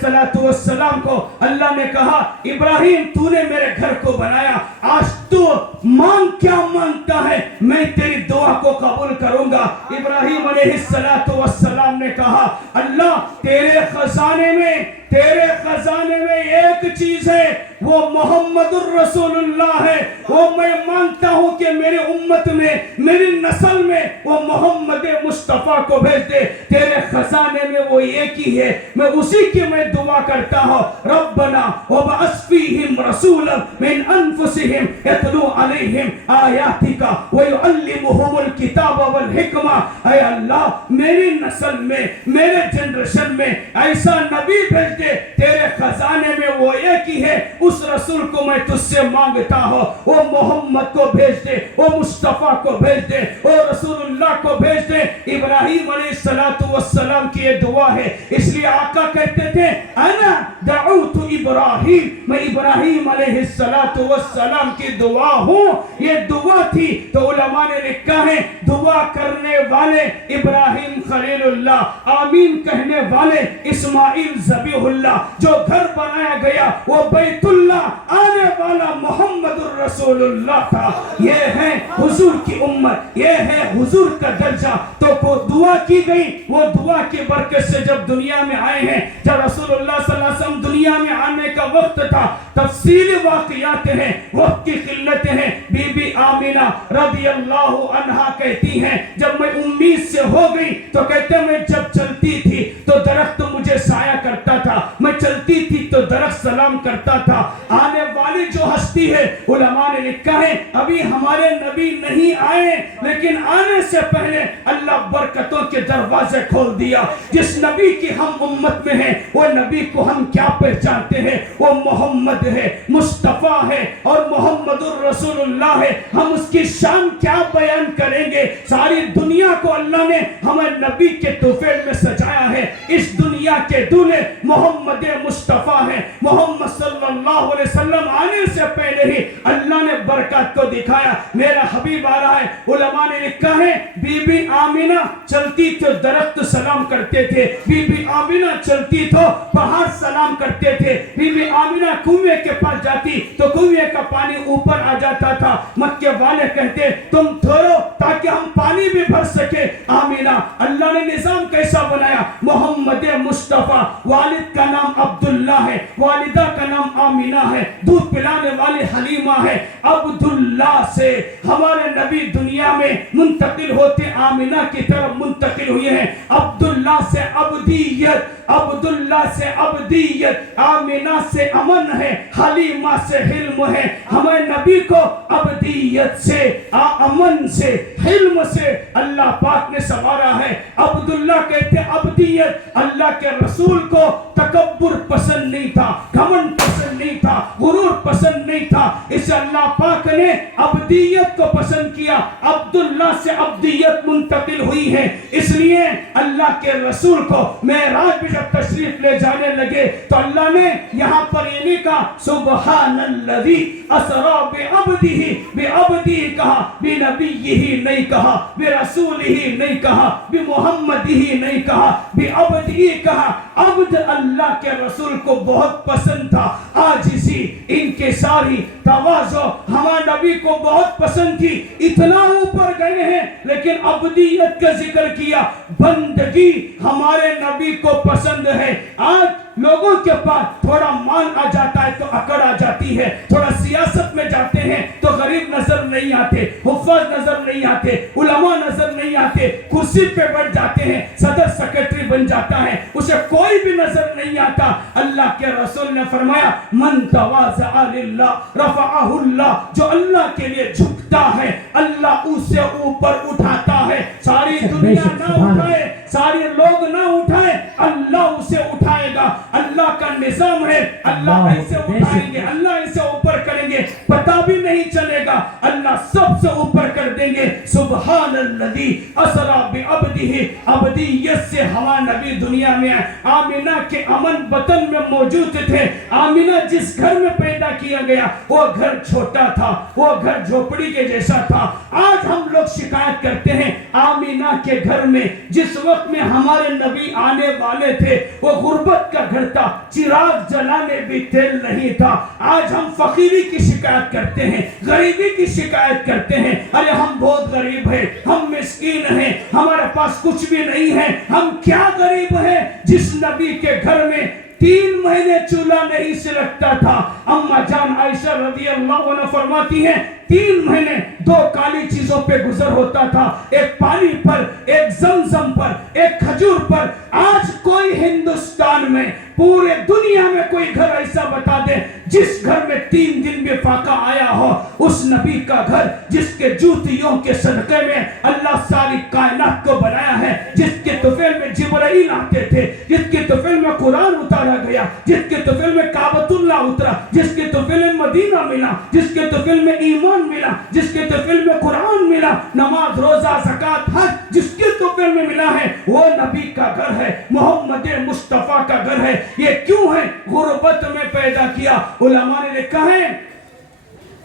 السلام کو. اللہ نے کہا ابراہیم تو نے میرے گھر کو بنایا, آج تو مانگ کیا مانگتا ہے, میں تیری دعا کو قبول کروں گا. ابراہیم علیہ السلام نے کہا اللہ تیرے خزانے میں ایک چیز ہے, وہ محمد الرسول اللہ ہے. وہ میں مانگتا ہوں کہ میرے امت میں, میری نسل میں وہ محمد مصطفیٰ کو بھیج دے. تیرے خزانے میں وہ ایک ہی ہے, میں اسی کی میں دعا کرتا ہوں. ربنا وابعث فیہم رسولا من انفسہم یتلو علیہم آیاتک ویعلمہم الکتاب والحکمہ. اے اللہ میری نسل میں, میرے جنریشن میں ایسا نبی بھیج دے. تیرے خزانے میں وہ ایک ہی ہے, اس رسول کو میں تجھ سے مانگتا ہوں. وہ محمد کو بھیج دے, وہ مصطفیٰ کو بھیج دے, وہ رسول اللہ کو بھیج دے. ابراہیم علیہ السلام کی یہ دعا ہے. اس لیے آقا کہتے تھے انا دعوت ابراہیم, میں ابراہیم علیہ السلام کی دعا ہوں. یہ دعا تھی تو علماء نے لکھا ہے دعا کرنے والے ابراہیم خلیل اللہ, آمین کہنے والے اسماعیل ذبیح اللہ, جو گھر بنایا گیا وہ بیت اللہ آنے والا محمد الرسول اللہ تھا. یہ ہے حضور کی امت, یہ ہے حضور کا درجہ. تو کو دعا کی گئی, وہ دعا کی برکت سے جب دنیا میں آئے ہیں, جب رسول اللہ صلی اللہ علیہ وسلم دنیا میں آنے کا وقت تھا, تفصیلی واقعات ہیں, وقت کی قلتیں ہیں. بی بی آمینہ رضی اللہ عنہا کہتی ہیں جب میں امید سے ہو گئی تو کہتے میں جب چلتی تھی تو درخت مجھے سایہ کرتا تھا, میں چلتی تھی تو درخت سلام کرتا تھا. آنے والی جو ہستی ہے علماء نے لکھا ہے ابھی ہمارے نبی نہیں آئے, لیکن آنے سے پہلے اللہ برکتوں کے دروازے کھول دیا. جس نبی کی ہم امت میں ہیں وہ نبی کو ہم کیا پہچانتے ہیں, وہ محمد ہے, مصطفیٰ ہے اور محمد الرسول اللہ ہے. ہم اس کی شان کیا بیان کریں گے. ساری دنیا کو اللہ نے ہمیں نبی کے طفیل میں سجایا ہے. اس دنیا کے دولے محمد مصطفیٰ ہے, محمد صلی اللہ علیہ وسلم आने से पहले ही अल्लाह ने बरकत को दिखाया। मेरा हबीब आ रहा है। उलमा ने लिखा है बीबी आमीना चलती तो दरख्त सलाम करते थे, बीबी आमीना चलती तो पहाड़ सलाम करते थे, बीबी आमीना कुएं के पास जाती तो कुएं का पानी ऊपर आ जाता था। मक्के वाले कहते तुम थोड़ो ताकि हम पानी भी भर सके। आमीना, अल्लाह ने निजाम कैसा बनाया। मोहम्मद मुस्तफा, वालिद का नाम अब्दुल्ला है, वालिदा का नाम आमीना है, दूध पिलाने वाली हलीमा है। अब्दुल्ला से हमारे नबी दुनिया में मुंतकिल होते आमीना की तरफ मुंतकिल हुए हैं। अब्दुल्ला से अब्दियत, अब्दुल्ला से अब्दियत, आमीना से अमन है, हलीमा से हिल्म है। हमें नबी को अब्दियत से, अमन से, हिल्म से अल्लाह पाक ने संवारा है। अब्दुल्ला कहते अब्दियत। अल्लाह के रसूल को तकब्बुर पसंद नहीं था, घमंड पसंद नहीं था, गुरूर पसंद नहीं था, इसे अल्लाह पाक ने अब्दियत को पसंद किया। अब्दुल्ला से अब्दियत मुंतकिल हुई है। इसलिए अल्लाह के रसूल को मेराज भी जब तशरीफ ले जाने लगे तो अल्लाह ने यहाँ पर ये लिखा सुबहानल्लज़ी असरा बिअब्दिही, बिअब्दिही कहा, बिनबिय्यिही नहीं कहा, बिरसूलिही नहीं कहा, बिमुहम्मदिही नहीं कहा, बिअब्दिही कहा। अब्द अल्लाह के रसूल को बहुत पसंद था। आजिज़ी, इनकिसारी, तवाज़ो हमारे नबी को बहुत पसंद थी। इतना ऊपर गए हैं लेकिन अब्दियत का जिक्र किया। बंदगी हमारे नबी को पसंद है। आज लोगों के पास थोड़ा मान आ जाता है तो अकड़ आ जाती है, थोड़ा सियासत में जाते हैं तो गरीब नजर नहीं आते, हुफ़्फ़ाज़ नजर नहीं आते, उलमा नजर नहीं आते, कुर्सी पे बैठ जाते हैं, सदर सेक्रेटरी बन जाता है, उसे कोई भी नजर नहीं आता। अल्लाह के रसूल ने फरमाया मन तवाज़अ लिल्लाह रफ़अहुल्लाह, जो अल्लाह के लिए झुकता है अल्लाह उसे ऊपर उठाता है। सारी दुनिया ना उठाए, सारे लोग ना उठाए, अल्लाह उसे उठाएगा। अल्लाह का निजाम है, अल्लाह ऐसे उठाएंगे, अल्लाह ऐसे ऊपर करेंगे, पता भी नहीं चलेगा, अल्लाह सबसे ऊपर कर देंगे। सुबहानल्लज़ी असरा बिअब्दिही, अब्दियत से हवा नबी दुनिया में आए। आमीना के अमन वतन में मौजूद थे। आमीना जिस घर में पैदा किया गया वो घर छोटा था, वो घर झोपड़ी के जैसा था। आज हम लोग शिकायत करते हैं आमीना के घर में जिस वक्त में हमारे नबी आने वाले थे वो गुर्बत का घर था, चिराग जलाने भी तेल नहीं था। आज हम फकीरी की शिकायत करते हैं, गरीबी की शिकायत करते हैं। अरे हम बहुत गरीब हैं, हम मिस्कीन हैं, हमारे पास कुछ भी नहीं है। हम क्या गरीब हैं जिस नबी के घर में 3 महीने चूल्हा नहीं सिलकता था। अम्मा जान आयशा रज़ियल्लाहु अन्हा फरमाती हैं 3 महीने 2 काली चीजों पे गुजर होता था, एक पानी पर, एक जमजम पर, एक खजूर पर। आज कोई हिंदुस्तान में, पूरे दुनिया में कोई घर ऐसा बता दे जिस घर में 3 दिन भी फाका आया हो। उस नबी का घर जिसके जूतियों के सदक़े में अल्लाह सारी कायनात को बनाया है, जिसके तुफैल में जिब्राइल आते थे, जिसके तुफैल में कुरान उतारा गया, जिसके तुफैल में काबतुल्लाह उतरा, जिसके तुफैल में मदीना मिला, जिसके तुफैल में ईमान मिला, जिसके तुफैल में कुरान मिला, नमाज रोजा ज़कात हज जिसके तुफैल में मिला है, वो नबी का घर है, मोहम्मद मुस्तफा का घर है। ये क्यों है? गुर्बत में पैदा किया। उलमा ने लिखा है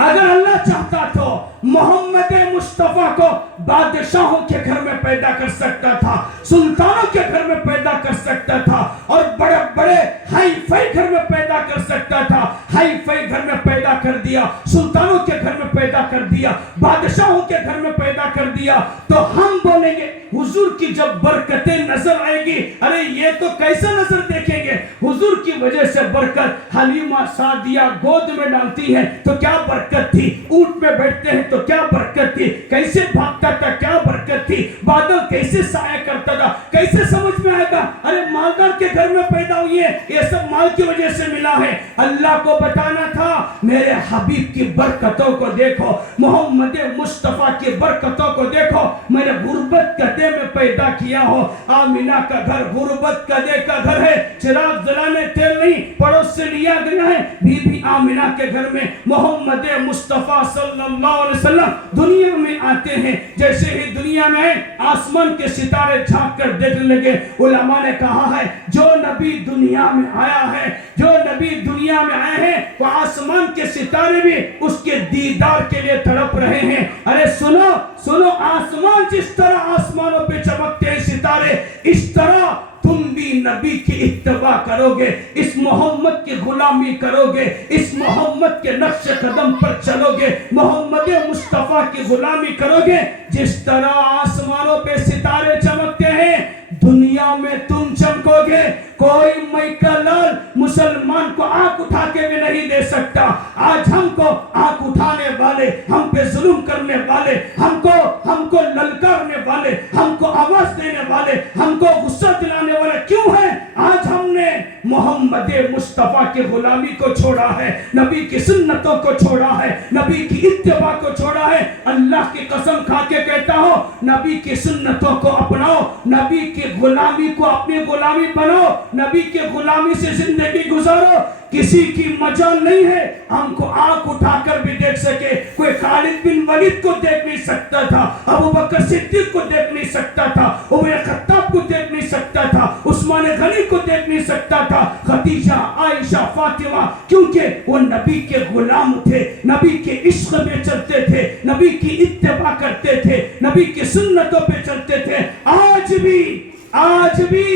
अगर अल्लाह चाहता तो मोहम्मद मुस्तफा को बादशाहों के घर में पैदा कर सकता था, सुल्तानों के घर में पैदा कर सकता था, और बड़े बड़े हाई फाई घर में पैदा कर सकता था। हाई फाई घर में पैदा कर दिया, सुल्तानों के घर में पैदा कर दिया, बादशाहों के घर में पैदा कर दिया। तो हम बोलेंगे हुजूर की जब बरकतें नजर आएगी, अरे ये तो कैसा नजर देखेंगे, हुजूर की वजह से बरकत। हलीमा सादिया गोद में डालती है तो क्या बरकत थी, ऊंट पे बैठते हैं तो क्या बरकत थी, कैसे भागता था क्या बरकत थी, बादल कैसे साया करता था, कैसे समझ में आएगा। अरे मालदार के घर में पैदा हुई है, ये सब माल की वजह से मिला है। अल्लाह को बताना था मेरे हबीब की बरकतों को देखो, मोहम्मद मुस्तफा की बरकतों को देखो। मैंने गुर्बत कदे में पैदा किया हो। आमीना का घर गुर्बत कदे का घर है, चिराग जलाने तेल नहीं पड़ोस से लिया गया है। बीबी भी आमिना के घर में मोहम्मद मुस्तफ़ा सल्लल्लाहु अलैहि वसल्लम दुनिया में आते हैं, जैसे ही दुनिया में आए आसमान के सितारे झांक कर देखने लगे। उलमा ने कहा है जो नबी दुनिया में आया है, जो नबी दुनिया में आए हैं, वो आसमान के सितारे भी उसके दीदार के लिए तड़प रहे हैं। अरे सुनो सुनो, आसमान जिस तरह आसमानों पे चमकते हैं सितारे, इस तरह तुम भी नबी की इत्तबा करोगे, इस मोहम्मद की गुलामी करोगे, इस मोहम्मद के नक्श कदम पर चलोगे, मोहम्मद मुस्तफ़ा की गुलामी करोगे। जिस तरह आसमानों पे सितारे चमकते हैं, दुनिया में तुम चमकोगे। कोई मैका लाल मुसलमान को आंख उठा के भी नहीं दे सकता। आज हमको आंख उठाने वाले, हम पे जुल्म करने वाले, हमको ललकारने वाले, हमको आवाज देने वाले, हमको गुस्सा दिलाने वाले क्यों है? आज हमने मोहम्मद मुस्तफ़ा की गुलामी को छोड़ा है, नबी की सुन्नतों को छोड़ा है, नबी की इत्तिबा को छोड़ा है। अल्लाह की कसम खा के कहता हूं, नबी की सुन्नतों को अपनाओ, नबी की गुलामी को अपनी गुलामी बनाओ, नबी के गुलामी से जिंदगी गुजारो। किसी की मजाल नहीं है हमको आंख उठाकर भी देख सके। कोई खालिद बिन वलीद को देख नहीं सकता था, अबू बकर सिद्दीक को देख नहीं सकता था, उमर खत्ताब को देख नहीं सकता था, उस्मान गनी को देख नहीं सकता था, खदीजा, आयशा, फातिमा, क्योंकि वो नबी के गुलाम थे, नबी के इश्क में चलते थे, नबी की इत्तिबा करते थे, नबी की सुन्नतों पे चलते थे। आज भी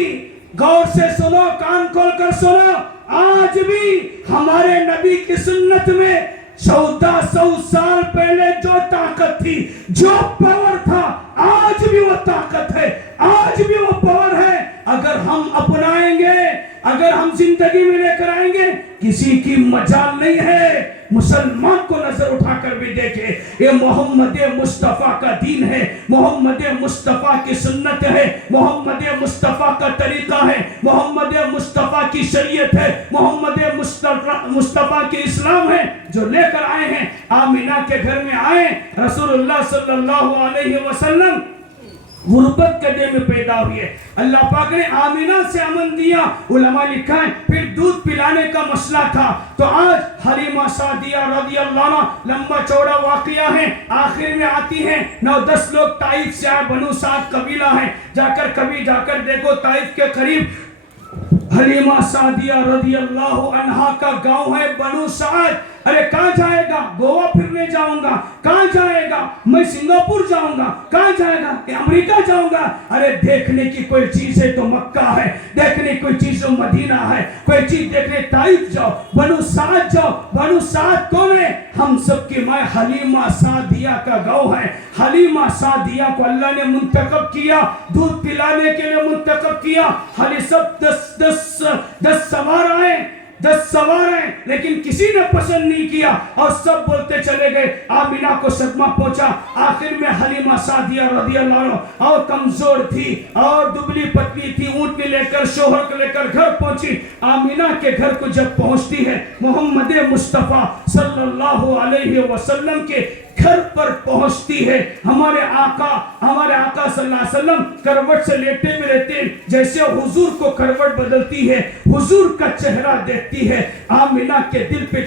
गौर से सुनो, कान खोल कर सुनो, आज भी हमारे नबी की सुन्नत में 1400 साल पहले जो ताकत थी, जो पावर था, आज भी वो ताकत है, आज भी वो पावर है। अगर हम अपनाएंगे, अगर हम जिंदगी में लेकर आएंगे, किसी की मजाल नहीं है। मुसलमान को नजर उठाकर भी देखे, ये मोहम्मद मुस्तफ़ा का दीन है, मोहम्मद मुस्तफ़ा की सुन्नत है, मोहम्मद मुस्तफ़ा का तरीका है, मोहम्मद मुस्तफ़ा की शरीयत है, मोहम्मद मुस्तफ़ा की इस्लाम है, जो लेकर आए हैं। आमिना के घर में आए रसूलुल्लाह सल्लल्लाहु अलैहि वसल्लम गुर्बत कदे में पैदा हुए। अल्लाह पाक ने आमिना से अमन दिया। उलमा लिखा है फिर दूध पिलाने का मसला था, तो आज हलीमा सादिया रज़ियल्लाहु अन्हा लंबा चौड़ा वाक़िया है, आखिर में आती हैं। 9-10 लोग ताइफ से आए, बनु साद कबीला है, कभी जाकर देखो ताइफ के करीब हलीमा सादिया रज़ियल्लाहु अन्हा का गांव है बनु साद। अरे कहाँ जाएगा? गोवा फिरने जाऊंगा। कहाँ जाएगा? मैं सिंगापुर जाऊंगा। कहाँ जाएगा? अमेरिका जाऊंगा। अरे देखने की कोई चीज है तो मक्का है, देखने कोई चीज तो मदीना है, कोई चीज देखने ताइफ जाओ, बनु साद जाओ। बनु साद कौन है? हम सबकी माँ हलीमा सादिया का गाँव है। हलीमा सादिया को अल्लाह ने मुंतखब किया, दूध पिलाने के लिए मुंतखब किया। हली सब 10 सवार आए, 10 सवार हैं, लेकिन किसी ने पसंद नहीं किया और सब बोलते चले गए। आमिना को सदमा पहुंचा। आखिर में हलीमा सादिया रज़ियल्लाहु अन्हा और कमजोर थी और दुबली पतली थी, ऊँटनी लेकर शोहर को लेकर घर पहुंची। आमिना के घर को जब पहुंचती है, मोहम्मद मुस्तफ़ा सल्लल्लाहु अलैहि वसल्लम के घर पर पहुंचती है। हमारे आका सल्लल्लाहु अलैहि वसल्लम करवट से लेटे में रहते हैं, जैसे हुजूर को करवट बदलती है, हुजूर का चेहरा देखती है, आमिना के दिल पे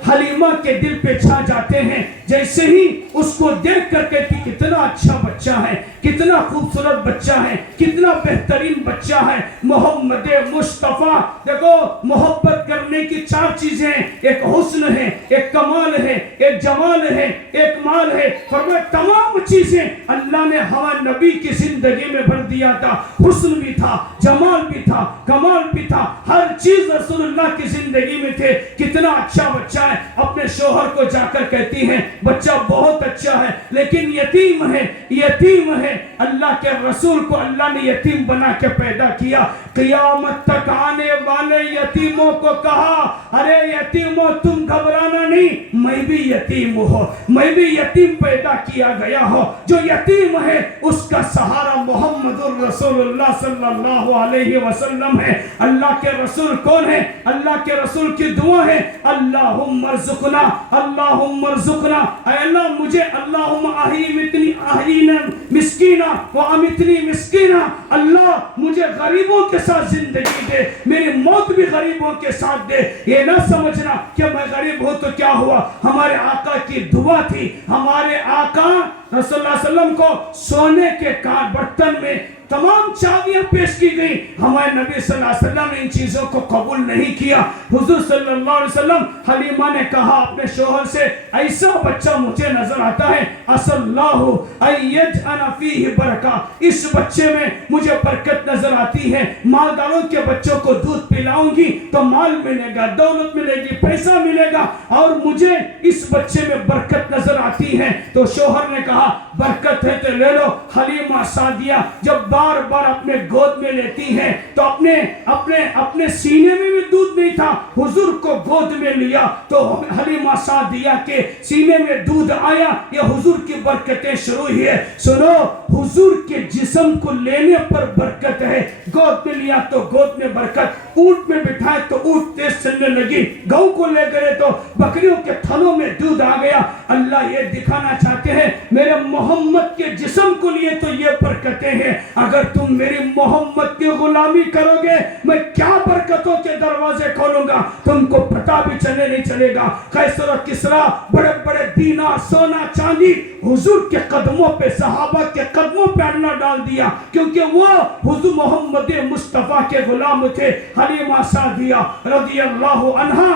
हलीमा के दिल पे छा जाते हैं। जैसे ही उसको देख कर कहती कितना अच्छा बच्चा है, कितना खूबसूरत बच्चा है, कितना बेहतरीन बच्चा है मोहम्मद मुस्तफ़ा। देखो मोहब्बत करने की 4 चीजें, एक हुस्न है, एक कमाल है, एक जमाल है, एक माल है। फरमाया तमाम चीजें अल्लाह ने हवा नबी की जिंदगी में भर दिया था। हुस्न भी था, जमाल भी था, कमाल भी था, हर चीज रसूलुल्लाह की जिंदगी में थे। कितना अच्छा बच्चा है। अपने शोहर को जाकर कहती हैं बच्चा बहुत अच्छा है, लेकिन यतीम है, यतीम है। अल्लाह के रसूल को अल्लाह ने यतीम बना के पैदा किया। क़यामत तक आने वाले यतीमों को कहा, अरे यतीमों तुम घबराना नहीं, मैं भी यतीम हो, मैं भी यतीम पैदा किया गया हो। जो यतीम है उसका सहारा मोहम्मदुर रसूलुल्लाह सल्लल्लाहु अलैहि वसल्लम है। अल्लाह के रसूल कौन है? अल्लाह के रसूल की दुआ है, अल्लाहुम्मा अर्ज़ुक़ना, अल्लाहुम्मा अर्ज़ुक़ना, ऐ अल्लाह मुझे, अल्लाहुम्मा अहीमितनी अहीना मिस्कीना व अमितनी मिस्कीना, अल्लाह मुझे गरीबों के साथ जिंदगी दे, मेरी मौत भी गरीबों के साथ दे। ये ना समझना कि मैं गरीब हूं तो क्या हुआ, हमारे आका की दुआ थी। हमारे आका रसूलुल्लाह सल्लल्लाहु अलैहि वसल्लम को सोने के बर्तन में तमाम चाबियां पेश की गई। हमारे नबी सल्लल्लाहु अलैहि वसल्लम ने इन चीजों को कबूल नहीं किया। हुजूर सल्लल्लाहु अलैहि वसल्लम, हलीमा ने कहा अपने शोहर से, ऐसा बच्चा मुझे नजर आता है, असल्लाहु अय्यजअल फीहि बरका, इस बच्चे में मुझे बरकत नजर आती है। मालदारों के बच्चों को दूध पिलाऊंगी तो माल मिलेगा, दौलत मिलेगी, पैसा मिलेगा, और मुझे इस बच्चे में बरकत नजर आती है। तो शोहर ने कहा बरकत है तो ले लो। हलीमा सादिया जब बार बार अपने गोद में लेती है तो अपने अपने अपने सीने में भी दूध नहीं था, हुजूर को गोद में लिया तो हलीमा सादिया के सीने में दूध आया। ये हुजूर की बरकतें शुरू हुई है। सुनो, हुजूर के जिस्म को लेने पर बरकत है। गोद में लिया तो गोद में बरकत, ऊंट में बिठाए तो ऊंट तेज चलने लगी, गऊ को ले गए तो बकरियों के थनों में दूध आ गया। अल्लाह ये दिखाना चाहते हैं मेरे मोहम्मद के जिस्म को लिए तो ये बरकतें हैं। अगर तुम मेरी मोहम्मद की गुलामी करोगे, मैं क्या बरकतों के दरवाजे खोलूंगा तुमको पता भी चले नहीं चलेगा। कैसर और किसरा बड़े बड़े दीना सोना चांदी हुजूर के कदमों पे, सहाबा के कदमों पे अल्लाह डाल दिया, क्योंकि वो हुजूर मोहम्मद मुस्तफा के गुलाम थे। हलीमा सादिया रज़ियल्लाहु अन्हा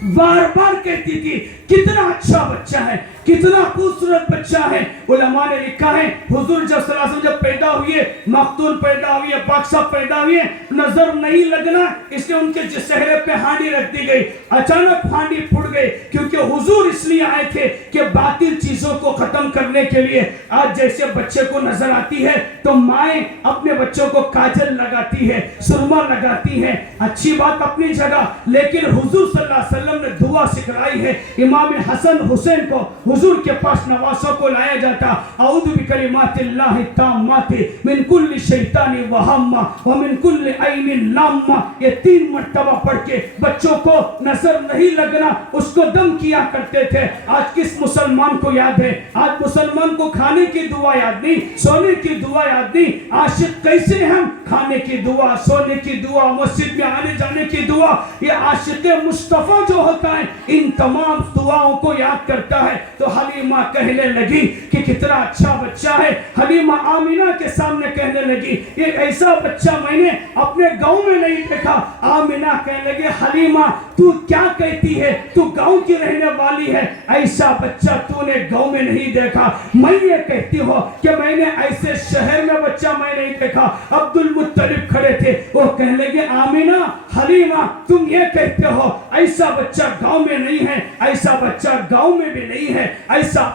बार बार कहती थी कितना अच्छा बच्चा है, कितना खूबसूरत बच्चा है। उलमा ने लिखा है हुजूर जब सल्लल्लाहु अलैहि वसल्लम जब पैदा हुए, मख्तून पैदा हुए, बादशाह पैदा हुए, नजर नहीं लगना इसलिए उनके चेहरे पे हांडी रख दी गई। अचानक हांडी फूट गई, क्योंकि हुजूर इसलिए आए थे कि बातिल चीजों को खत्म करने के लिए। आज जैसे बच्चे को नजर आती है तो माएं अपने बच्चों को काजल लगाती है, सुरमा लगाती है, अच्छी बात अपनी जगह, लेकिन हुजूर सल्लल्लाहु अलैहि वसल्लम ने दुआ सिखलाई है। इमाम हसन हुसैन को हुजूर के पास नवासों को लाया जाता, औज़ु बिकलिमातिल्लाहि ताम्माति मिन कुल्ली शैतानी व हम्मा व मिन कुल्ली ऐनिन लाम्मा, ये 3 मर्तबा पढ़ के बच्चों को नजर नहीं लगना उसको दम किया करते थे। आज किस मुसलमान को याद है? आज मुसलमान को खाने की दुआ याद नहीं, सोने की दुआ याद नहीं। आशिक कैसे हम खाने की दुआ, सोने की दुआ, मस्जिद में आने जाने की दुआ, ये आशिक मुस्तफा जो होता है इन तमाम दुआओं को याद करता है। तो हलीमा कहने लगी कि कितना अच्छा बच्चा है। हलीमा आमीना के सामने कहने लगी ये ऐसा बच्चा मैंने अपने गांव में नहीं देखा। आमीना कहने लगी हलीमा तू क्या कहती है, तू गांव की रहने वाली है, ऐसा बच्चा तूने गांव में नहीं देखा। मैं ये कहती हूँ कि मैंने ऐसे शहर में बच्चा मैं नहीं देखा। अब्दुल मुत्तलिब खड़े थे, वो कहने लगे आमीना हलीमा तुम ये कहते हो ऐसा बच्चा गांव में नहीं है, ऐसा बच्चा गांव में भी नहीं है, ऐसा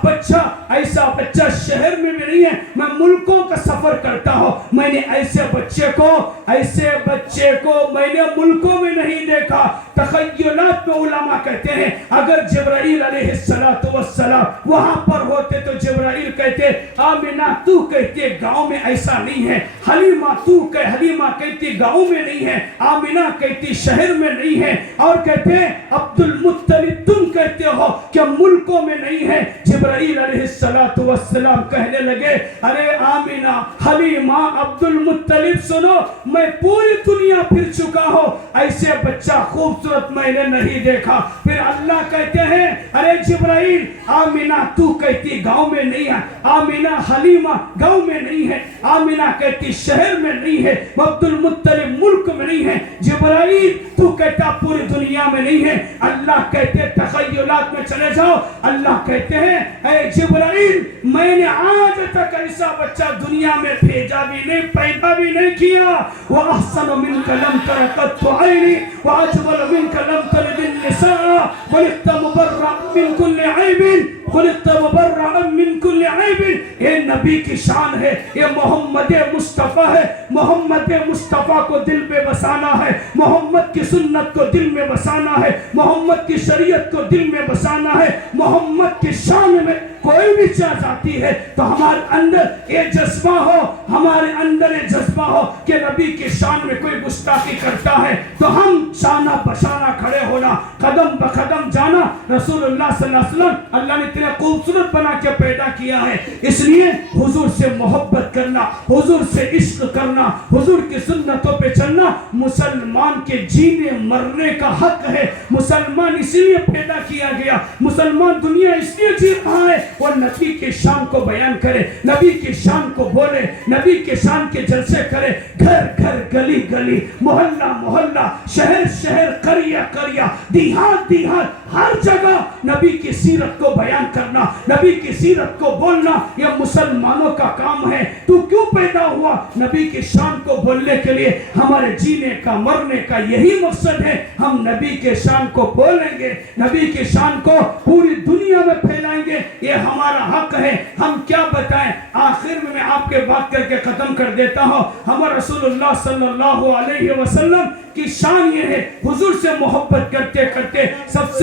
बच्चा शहर में भी नहीं है। मैं मुल्कों का सफर करता हूँ, मैंने ऐसे बच्चे को मैंने मुल्कों में नहीं देखा। तखय्युलात में उलमा कहते हैं अगर जिब्राइल अलैहिस्सलातु वस्सलाम वहां पर होते तो जिब्राइल कहते आमिना तू कहती गांव में ऐसा नहीं है, हलीमा कहती गांव में नहीं है, आमिना कहती शहर में नहीं है, और कहते अब्दुल मुत्तलिब तुम कहते हो कि मुल्कों में नहीं है। जिब्राइल अलैहिस्सलातु वस्सलाम कहने लगे अरे आमिना हलीमा अब्दुल मुत्तलिब सुनो, मैं पूरी दुनिया फिर चुका हूं, ऐसे बच्चा खूबसूरत मैंने नहीं देखा। फिर अल्लाह कहते हैं अरे जिब्राइल आमिना तू कहती गांव में नहीं है, आमिना हलीमा गांव में नहीं है, आमिना कहती शहर में नहीं है, अब्दुल मुत्तलिब मुल्क में नहीं है, जिब्राइल तू कहता पूरी दुनिया में नहीं है। अल्लाह कहते तखय्युलात में चले जाओ, अल्लाह कहते हैं ऐ जिब्राइल میں نے آج تک ایسا بچہ دنیا میں بھیجا بھی نہیں، پیدا بھی نہیں کیا. وَأَحْسَنُ مِنْكَ لَمْ تَرَ قَطُّ عَيْنِي وَأَجْمَلُ مِنْكَ لَمْ تَلِدِ النِّسَاءُ خُلِقْتَ مُبَرَّأً مِنْ كُلِّ عَيْبٍ خُلِقْتَ مُبَرَّأً مِنْ كُلِّ عَيْبٍ. یہ نبی کی شان ہے، یہ محمد مصطفیٰ ہے. محمد مصطفیٰ کو دل میں بسانا ہے، محمد کی سنت کو دل میں بسانا ہے، محمد کی شریعت کو دل میں بسانا ہے. محمد کی شان میں کوئی بھی چیز آتی ہے تو ہمارے اندر یہ جذبہ ہو، ہمارے اندر یہ جذبہ ہو کہ نبی کی شان میں کوئی گستاخی کرتا ہے تو ہم شانہ بشانہ کھڑے ہونا، قدم بقدم جانا. رسول اللہ صلی اللہ علیہ وسلم اللہ نے اتنا خوبصورت بنا کے پیدا کیا ہے، اس لیے حضور سے محبت کرنا، حضور سے عشق کرنا، حضور کی سنتوں پہ چلنا مسلمان کے جینے مرنے کا حق ہے. مسلمان اسی لیے پیدا کیا گیا، مسلمان دنیا اس لیے جی رہا ہے وہ نبی کی شان کو بیان کرے، نبی کی شان کو بولے، نبی کی شان کے جلسے کرے. گھر گھر، گلی گلی، محلہ محلہ، شہر شہر، قریہ قریہ، دیہات دیہات، ہر جگہ نبی کی سیرت کو بیان کرنا، نبی کی سیرت کو بولنا یہ مسلمانوں کا کام ہے. تو کیوں پیدا ہوا؟ نبی کی شان کو بولنے کے لیے. ہمارے جینے کا مرنے کا یہی مقصد ہے. ہم نبی کے شان کو بولیں گے، نبی کی شان کو پوری دنیا میں پھیلائیں گے، یہ ہمارا حق ہے. ہم کیا بتائیں؟ آخر میں آپ کے بات کر کے ختم کر دیتا ہوں. ہمارے رسول اللہ صلی اللہ علیہ وسلم کی شان یہ ہے، حضور سے محبت کرتے کرتے سب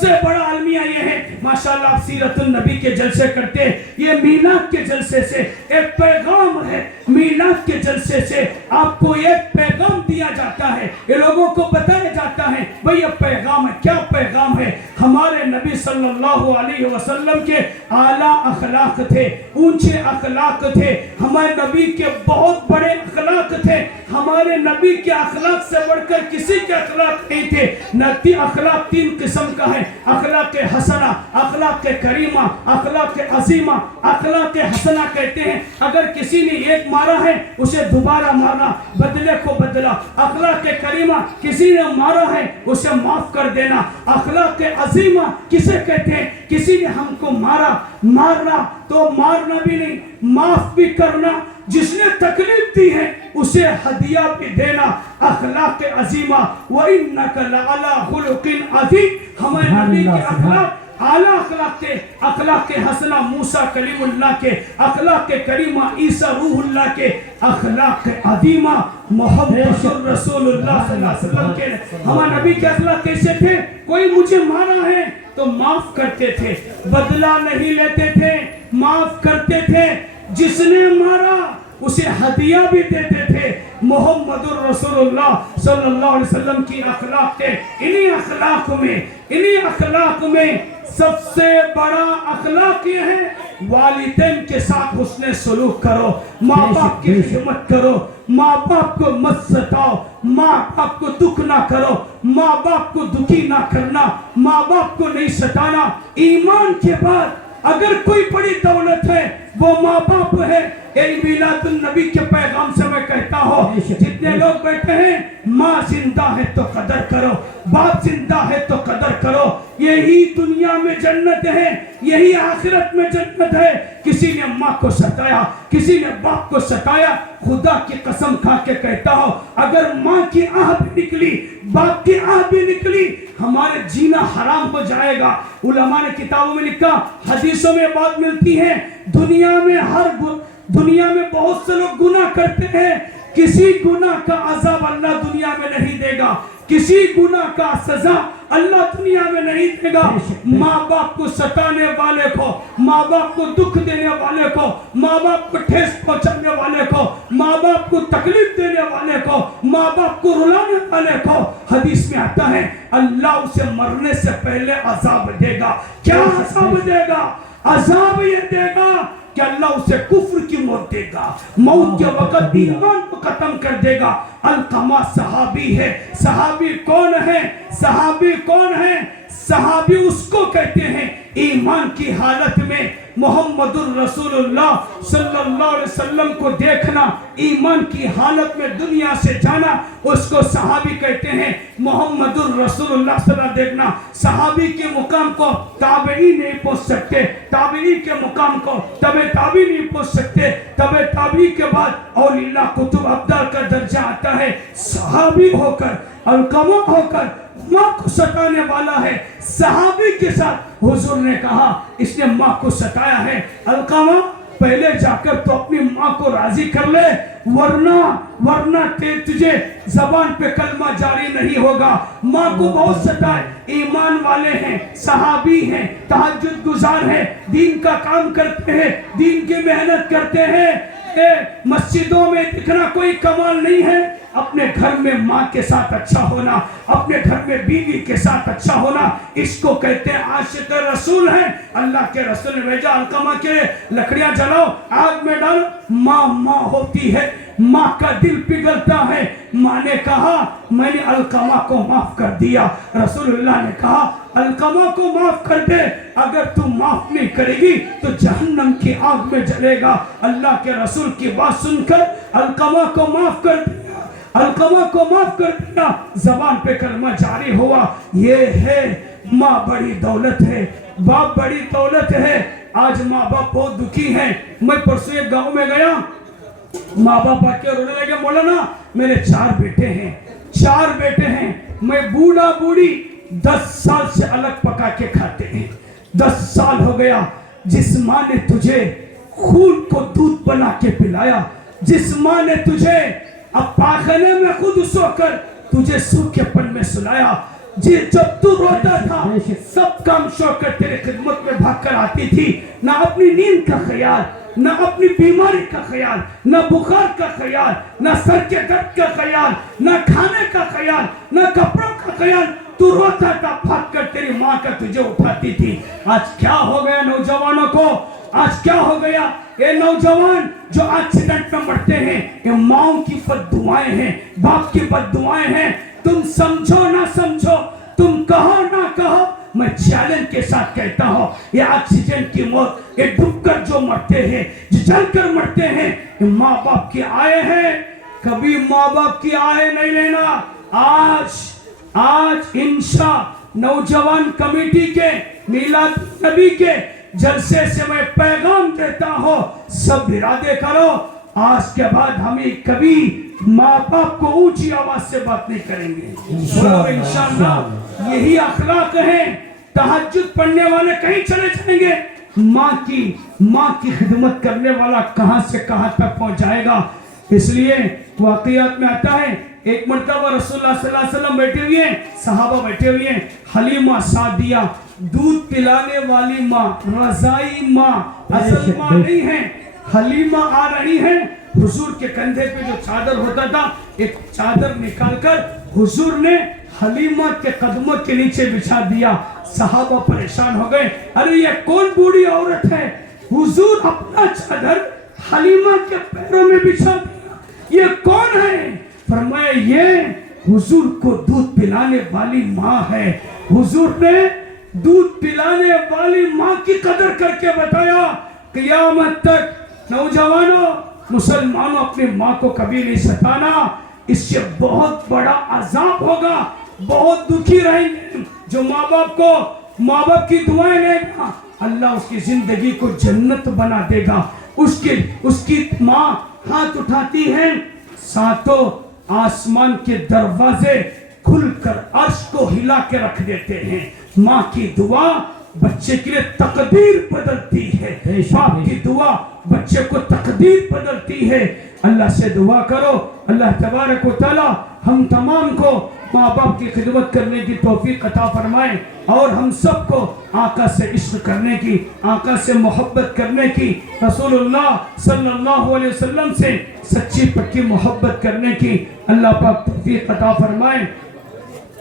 سے بڑا المیہ یہ ہے. ماشاءاللہ آپ سیرت النبی کے جلسے کرتے ہیں، یہ میلاد کے جلسے سے ایک پیغام ہے. میلاد کے جلسے سے آپ کو ایک پیغام دیا جاتا ہے، یہ لوگوں کو بتایا جاتا ہے بھئی یہ پیغام ہے. کیا پیغام ہے؟ ہمارے نبی صلی اللہ علیہ وسلم کے اعلیٰ اخلاق تھے، اونچے اخلاق تھے. ہمارے نبی کے بہت بڑے اخلاق تھے. ہمارے نبی کے اخلاق سے بڑھ کر کسی کے اخلاق نہیں تھے. اخلاق 3 قسم کا ہے: اخلاق حسنہ، اخلاق کریمہ، اخلاق عظیمہ. اخلاق حسنہ کہتے ہیں اگر کسی نے ایک مارا ہے اسے دوبارہ مارنا، بدلے کو بدلا. اخلاق کریمہ کسی نے مارا ہے اسے معاف کر دینا. اخلاق عظیمہ کسے کہتے ہیں؟ کسی نے ہم کو مارنا تو مارنا بھی نہیں، معاف بھی کرنا. جس نے تکلیف دی ہے اسے ہدیہ بھی دینا. اخلاق عظیمہ. وَإِنَّكَ لَعَلَىٰ خُلُقٍ عَظِيمٍ. ہمارے نبی کے اخلاق اعلیٰ اخلاق تھے. اخلاق حسنہ موسیٰ کلیم اللہ کے، اخلاق کریمہ عیسیٰ روح اللہ کے، اخلاق عظیمہ محمد رسول اللہ صلی اللہ علیہ وسلم کے. ہمارے نبی کے اخلاق کیسے تھے؟ کوئی مجھے مارا ہے تو معاف کرتے تھے، بدلہ نہیں لیتے تھے، معاف کرتے تھے. جس نے مارا اسے ہدیہ بھی دیتے تھے. محمد الرسول اللہ صلی اللہ علیہ وسلم کی اخلاق تھے. انہی اخلاق میں سب سے بڑا اخلاق یہ ہے والدین کے ساتھ حسن سلوک کرو، ماں باپ کی خدمت کرو، ماں باپ کو مت ستاؤ، ماں باپ کو دکھ نہ کرو، ماں باپ کو دکھی نہ کرنا، ماں باپ کو نہیں ستانا. ایمان کے بعد اگر کوئی بڑی دولت ہے وہ ماں باپ ہے. میلاد النبی کے پیغام سے میں کہتا ہوں جتنے لوگ بیٹھے ہیں ماں زندہ ہے تو قدر کرو، باپ زندہ ہے تو قدر کرو. یہی دنیا میں جنت ہے، یہی آخرت میں جنت ہے. کسی نے ماں کو ستایا، کسی نے باپ کو ستایا، خدا کی قسم کھا کے کہتا ہوں اگر ماں کی آہ بھی نکلی، باپ کی آہ بھی نکلی، ہمارے جینا حرام ہو جائے گا. علماء نے کتابوں میں لکھا، حدیثوں میں بات ملتی ہے دنیا میں بہت سے لوگ گناہ کرتے ہیں، کسی گناہ کا عذاب اللہ دنیا میں نہیں دے گا، کسی گناہ کا سزا اللہ دنیا میں نہیں دے گا. ماں باپ کو ستانے والے کو، ماں باپ کو دکھ دینے والے کو، ماں باپ کو ٹھیس پہنچانے والے کو، ماں باپ کو تکلیف دینے والے کو، ماں باپ کو رلانے والے کو حدیث میں آتا ہے اللہ اسے مرنے سے پہلے عذاب دے گا. کیا عذاب دے گا؟ عذاب یہ دے گا کہ اللہ اسے کفر کی موت دے گا، موت کے وقت ایمان کو ختم کر دے گا. القمہ صحابی ہے. صحابی کون ہے؟ صحابی کون ہے؟ सहाबी उसको कहते हैं ईमान की हालत में मोहम्मदुर रसूलुल्लाह सल्लल्लाहु अलैहि वसल्लम को देखना, ईमान की हालत में दुनिया से जाना, उसको सहाबी कहते हैं। मोहम्मदुर रसूलुल्लाह सल्लल्लाहु अलैहि वसल्लम देखना, सहाबी के मुकाम को ताबई नहीं पहुंच सकते, ताबई के मुकाम को तबे ताबी नहीं पहुंच सकते, तबे ताबी के बाद औलिया कुतुब अब्दाल का दर्जा आता है। सहाबी होकर, अलकमा होकर माँ को सताने वाला है। सहाबी के साथ हुजूर ने कहा इसने माँ को सताया है, अलकमा पहले जाकर तो अपनी माँ को राजी कर ले, वरना तुझे जबान पे कलमा जारी नहीं होगा। माँ को बहुत सताए, ईमान वाले हैं, सहाबी हैं, तहज्जुद गुजार हैं, दीन का काम करते हैं, दीन की मेहनत करते हैं। मस्जिदों में दिखना कोई कमाल नहीं है, अपने घर में माँ के साथ अच्छा होना, अपने घर में बीवी के साथ अच्छा होना, इसको कहते हैं आशिक रसूल है। अल्लाह के रसूल ने भेजा अलकमा के लकड़ियां जलाओ, आग में डालो, माँ होती है, माँ का दिल पिघलता है। माँ ने कहा मैंने अलकमा को माफ कर दिया। रसूलुल्लाह ने कहा अलकमा को माफ कर दे, अगर तू माफ नहीं करेगी तो जहन्नम की आग में जलेगा। अल्लाह के रसूल की बात सुनकर अलकमा को माफ कर दिया, अलकमा को माफ कर दिया, जबान पे कलमा जारी हुआ। ये है माँ बड़ी दौलत है, बाप बड़ी दौलत है। आज माँ बाप बहुत दुखी हैं। मैं परसों एक गांव में गया, माँ बाप आके रोने लगे, बोला ना मेरे 4 बेटे हैं, मैं बूढ़ा बूढ़ी 10 साल से अलग पका के खाते हैं। 10 साल हो गया, जिस माँ ने तुझे खून को दूध बना के पिलाया, जिस माँ ने तुझे अब पाखने में खुद सोकर तुझे सूखेपन में सुलाया, जब तू रोता था सब काम छोड़कर तेरे खिदमत में भाग कर आती थी, ना अपनी नींद का ख्याल, ना अपनी बीमारी का ख्याल, ना बुखार का ख्याल, ना सर के दर्द का ख्याल, ना खाने का ख्याल, ना कपड़ों का ख्याल, तू रोता था, भाग कर तेरी माँ का तुझे उठाती थी। आज क्या हो गया नौजवानों को, आज क्या हो गया? ये नौजवान जो एक्सीडेंट में मरते हैं, ये माओ की बद्दुआएं हैं, बाप की बद्दुआएं हैं। तुम समझो ना समझो, तुम कहो ना कहो, मैं चैलेंज के साथ कहता हूँ, ये ऑक्सीजन की मौत, ये डूबकर जो मरते हैं, जो जलकर मरते हैं, ये माँ बाप की आए हैं। कभी माँ बाप की आए नहीं लेना। आज इंशा नौजवान कमेटी के मिलाद नबी के जलसे से मैं पैगाम देता हूँ, सब इरादे करो, आज के बाद हमें कभी माँ बाप को ऊंची आवाज से बात नहीं करेंगे इंशाअल्लाह। यही अखलाक है। तहज्जुद पढ़ने वाले कहीं चले जाएंगे, माँ की खिदमत करने वाला कहां से कहां तक पहुंच जाएगा। इसलिए वाक़ियात में आता है, एक मर्तबा रसूलुल्लाह सल्लल्लाहु अलैहि वसल्लम बैठे हुए हैं, सहाबा बैठे हुए हैं, हलीमा सादिया दूध पिलाने वाली माँ, रजाई माँ, असल माँ नहीं है, हलीमा आ रही है। हुजूर के कंधे पे जो चादर होता था, एक चादर निकालकर हुजूर ने हलीमा के कदमों के नीचे बिछा दिया। सहाबा परेशान हो गए, अरे ये कौन बूढ़ी औरत है? हुजूर अपना चादर हलीमा के पैरों में बिछा दिया, ये कौन है? फरमाया ये हुजूर को दूध पिलाने वाली माँ है। हुजूर ने दूध पिलाने वाली माँ की कदर करके बताया, क़यामत तक नौजवानों, मुसलमानों अपनी माँ को कभी नहीं सताना, इससे बहुत बड़ा अजाब होगा। बहुत दुखी रहेंगे जो माँ बाप की दुआएं लेगा, अल्लाह उसकी जिंदगी को जन्नत बना देगा। उसकी माँ हाथ उठाती है, सातों आसमान के दरवाजे खुलकर अर्श को हिला के रख देते हैं। माँ की दुआ बच्चे के लिए तकदीर बदलती है, बाप की दुआ बच्चे को तकदीर बदलती है। अल्लाह से दुआ करो, अल्लाह तबारक व तआला हम तमाम को माँ बाप की खिदमत करने की तौफीक अता फरमाए और हम सबको आका से इश्क करने की, आका से मोहब्बत करने की, रसूलुल्लाह सल्लल्लाहु अलैहि वसल्लम से सच्ची पक्की मोहब्बत करने की अल्लाह पाक तौफीक अता फरमाए।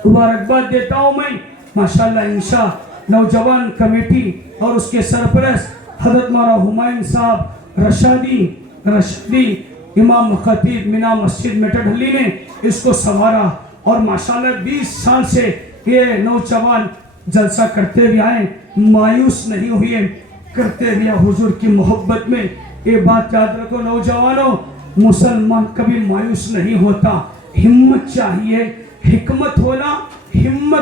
मुबारकबाद देता हूँ मैं माशाअल्लाह इंशा नौजवान कमेटी और उसके सरपरस्त हजरत मौलाना हुमायूं साहब रशादी इमाम खतीब मीना मस्जिद मेटहली ने इसको संवारा और माशाअल्लाह 20 साल से ये नौजवान जलसा करते भी आए, मायूस नहीं हुए, करते भी आए हुजूर की मोहब्बत में। ये बात याद रखो नौजवानों, मुसलमान कभी मायूस नहीं होता, हिम्मत चाहिए, हिम्मत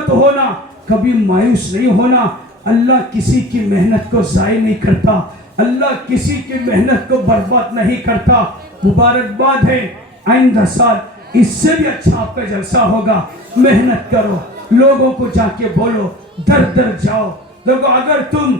होना, कभी मायूस नहीं होना। अल्लाह किसी की मेहनत को ज़ाय नहीं करता, अल्लाह किसी की मेहनत को बर्बाद नहीं करता। मुबारकबाद है, आइंदा साल इससे भी अच्छा आपका जलसा होगा। मेहनत करो, लोगों को जाके बोलो, दर दर जाओ। देखो अगर तुम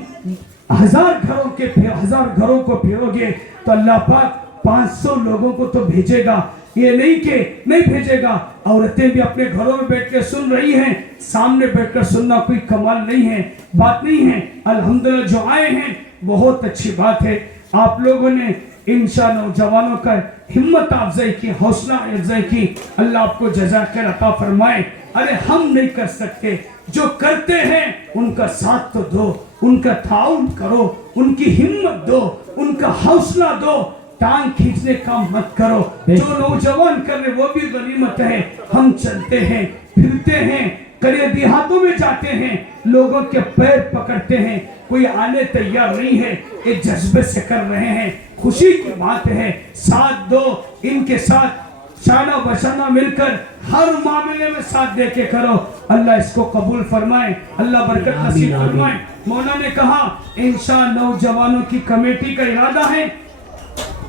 1000 घरों को फिरोगे तो अल्लाह पाक 500 लोगों को तो भेजेगा, ये नहीं कि नहीं भेजेगा। औरतें भी अपने घरों में बैठ के सुन रही हैं, सामने बैठकर सुनना कोई कमाल नहीं है, बात नहीं है। अल्हम्दुलिल्लाह जो आए हैं बहुत अच्छी बात है। आप लोगों ने इंशा नौजवानों का हिम्मत अफजाई की, हौसला अफजाई की, अल्लाह आपको जज़ाकर अता फरमाए। अरे हम नहीं कर सकते, जो करते हैं उनका साथ तो दो, उनका ताउन करो, उनकी हिम्मत दो, उनका हौसला दो, टांग खींचने का मत करो। जो नौजवान कर रहे वो भी गनीमत है। हम चलते हैं, फिरते हैं, कड़े देहातों में जाते हैं, लोगों के पैर पकड़ते हैं, कोई आने तैयार नहीं है, एक जज्बे से कर रहे हैं, खुशी की बात है। साथ दो, इनके साथ शाना बशाना मिलकर हर मामले में साथ दे के करो। अल्लाह इसको कबूल फरमाए, अल्लाह बरकत नसीब फरमाए। मौला ने कहा इंशा नौजवानों की कमेटी का इरादा है,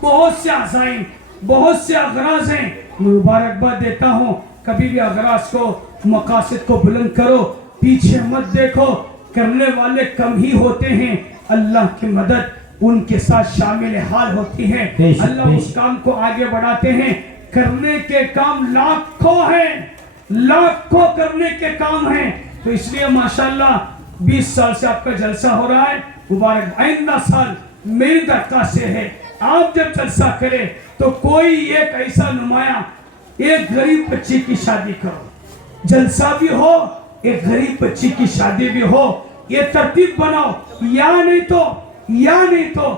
बहुत से अज़ाइम, बहुत से अगराज हैं, मुबारकबाद देता हूँ। कभी भी अगराज को, मकासद को बुलंद करो, पीछे मत देखो, करने वाले कम ही होते हैं, अल्लाह की मदद उनके साथ शामिल हाल होती है। अल्लाह उस काम को आगे बढ़ाते हैं। करने के काम लाखों हैं, लाखों करने के काम हैं। तो इसलिए माशाल्लाह 20 साल से आपका जलसा हो रहा है, मुबारक। आइंदा साल मेरी दरख्वास्त है, आप जब जलसा करें तो कोई एक ऐसा नुमाया, एक गरीब बच्ची की शादी करो, जलसा भी हो, एक गरीब बच्ची की शादी भी हो, ये तरतीब बनाओ। या नहीं तो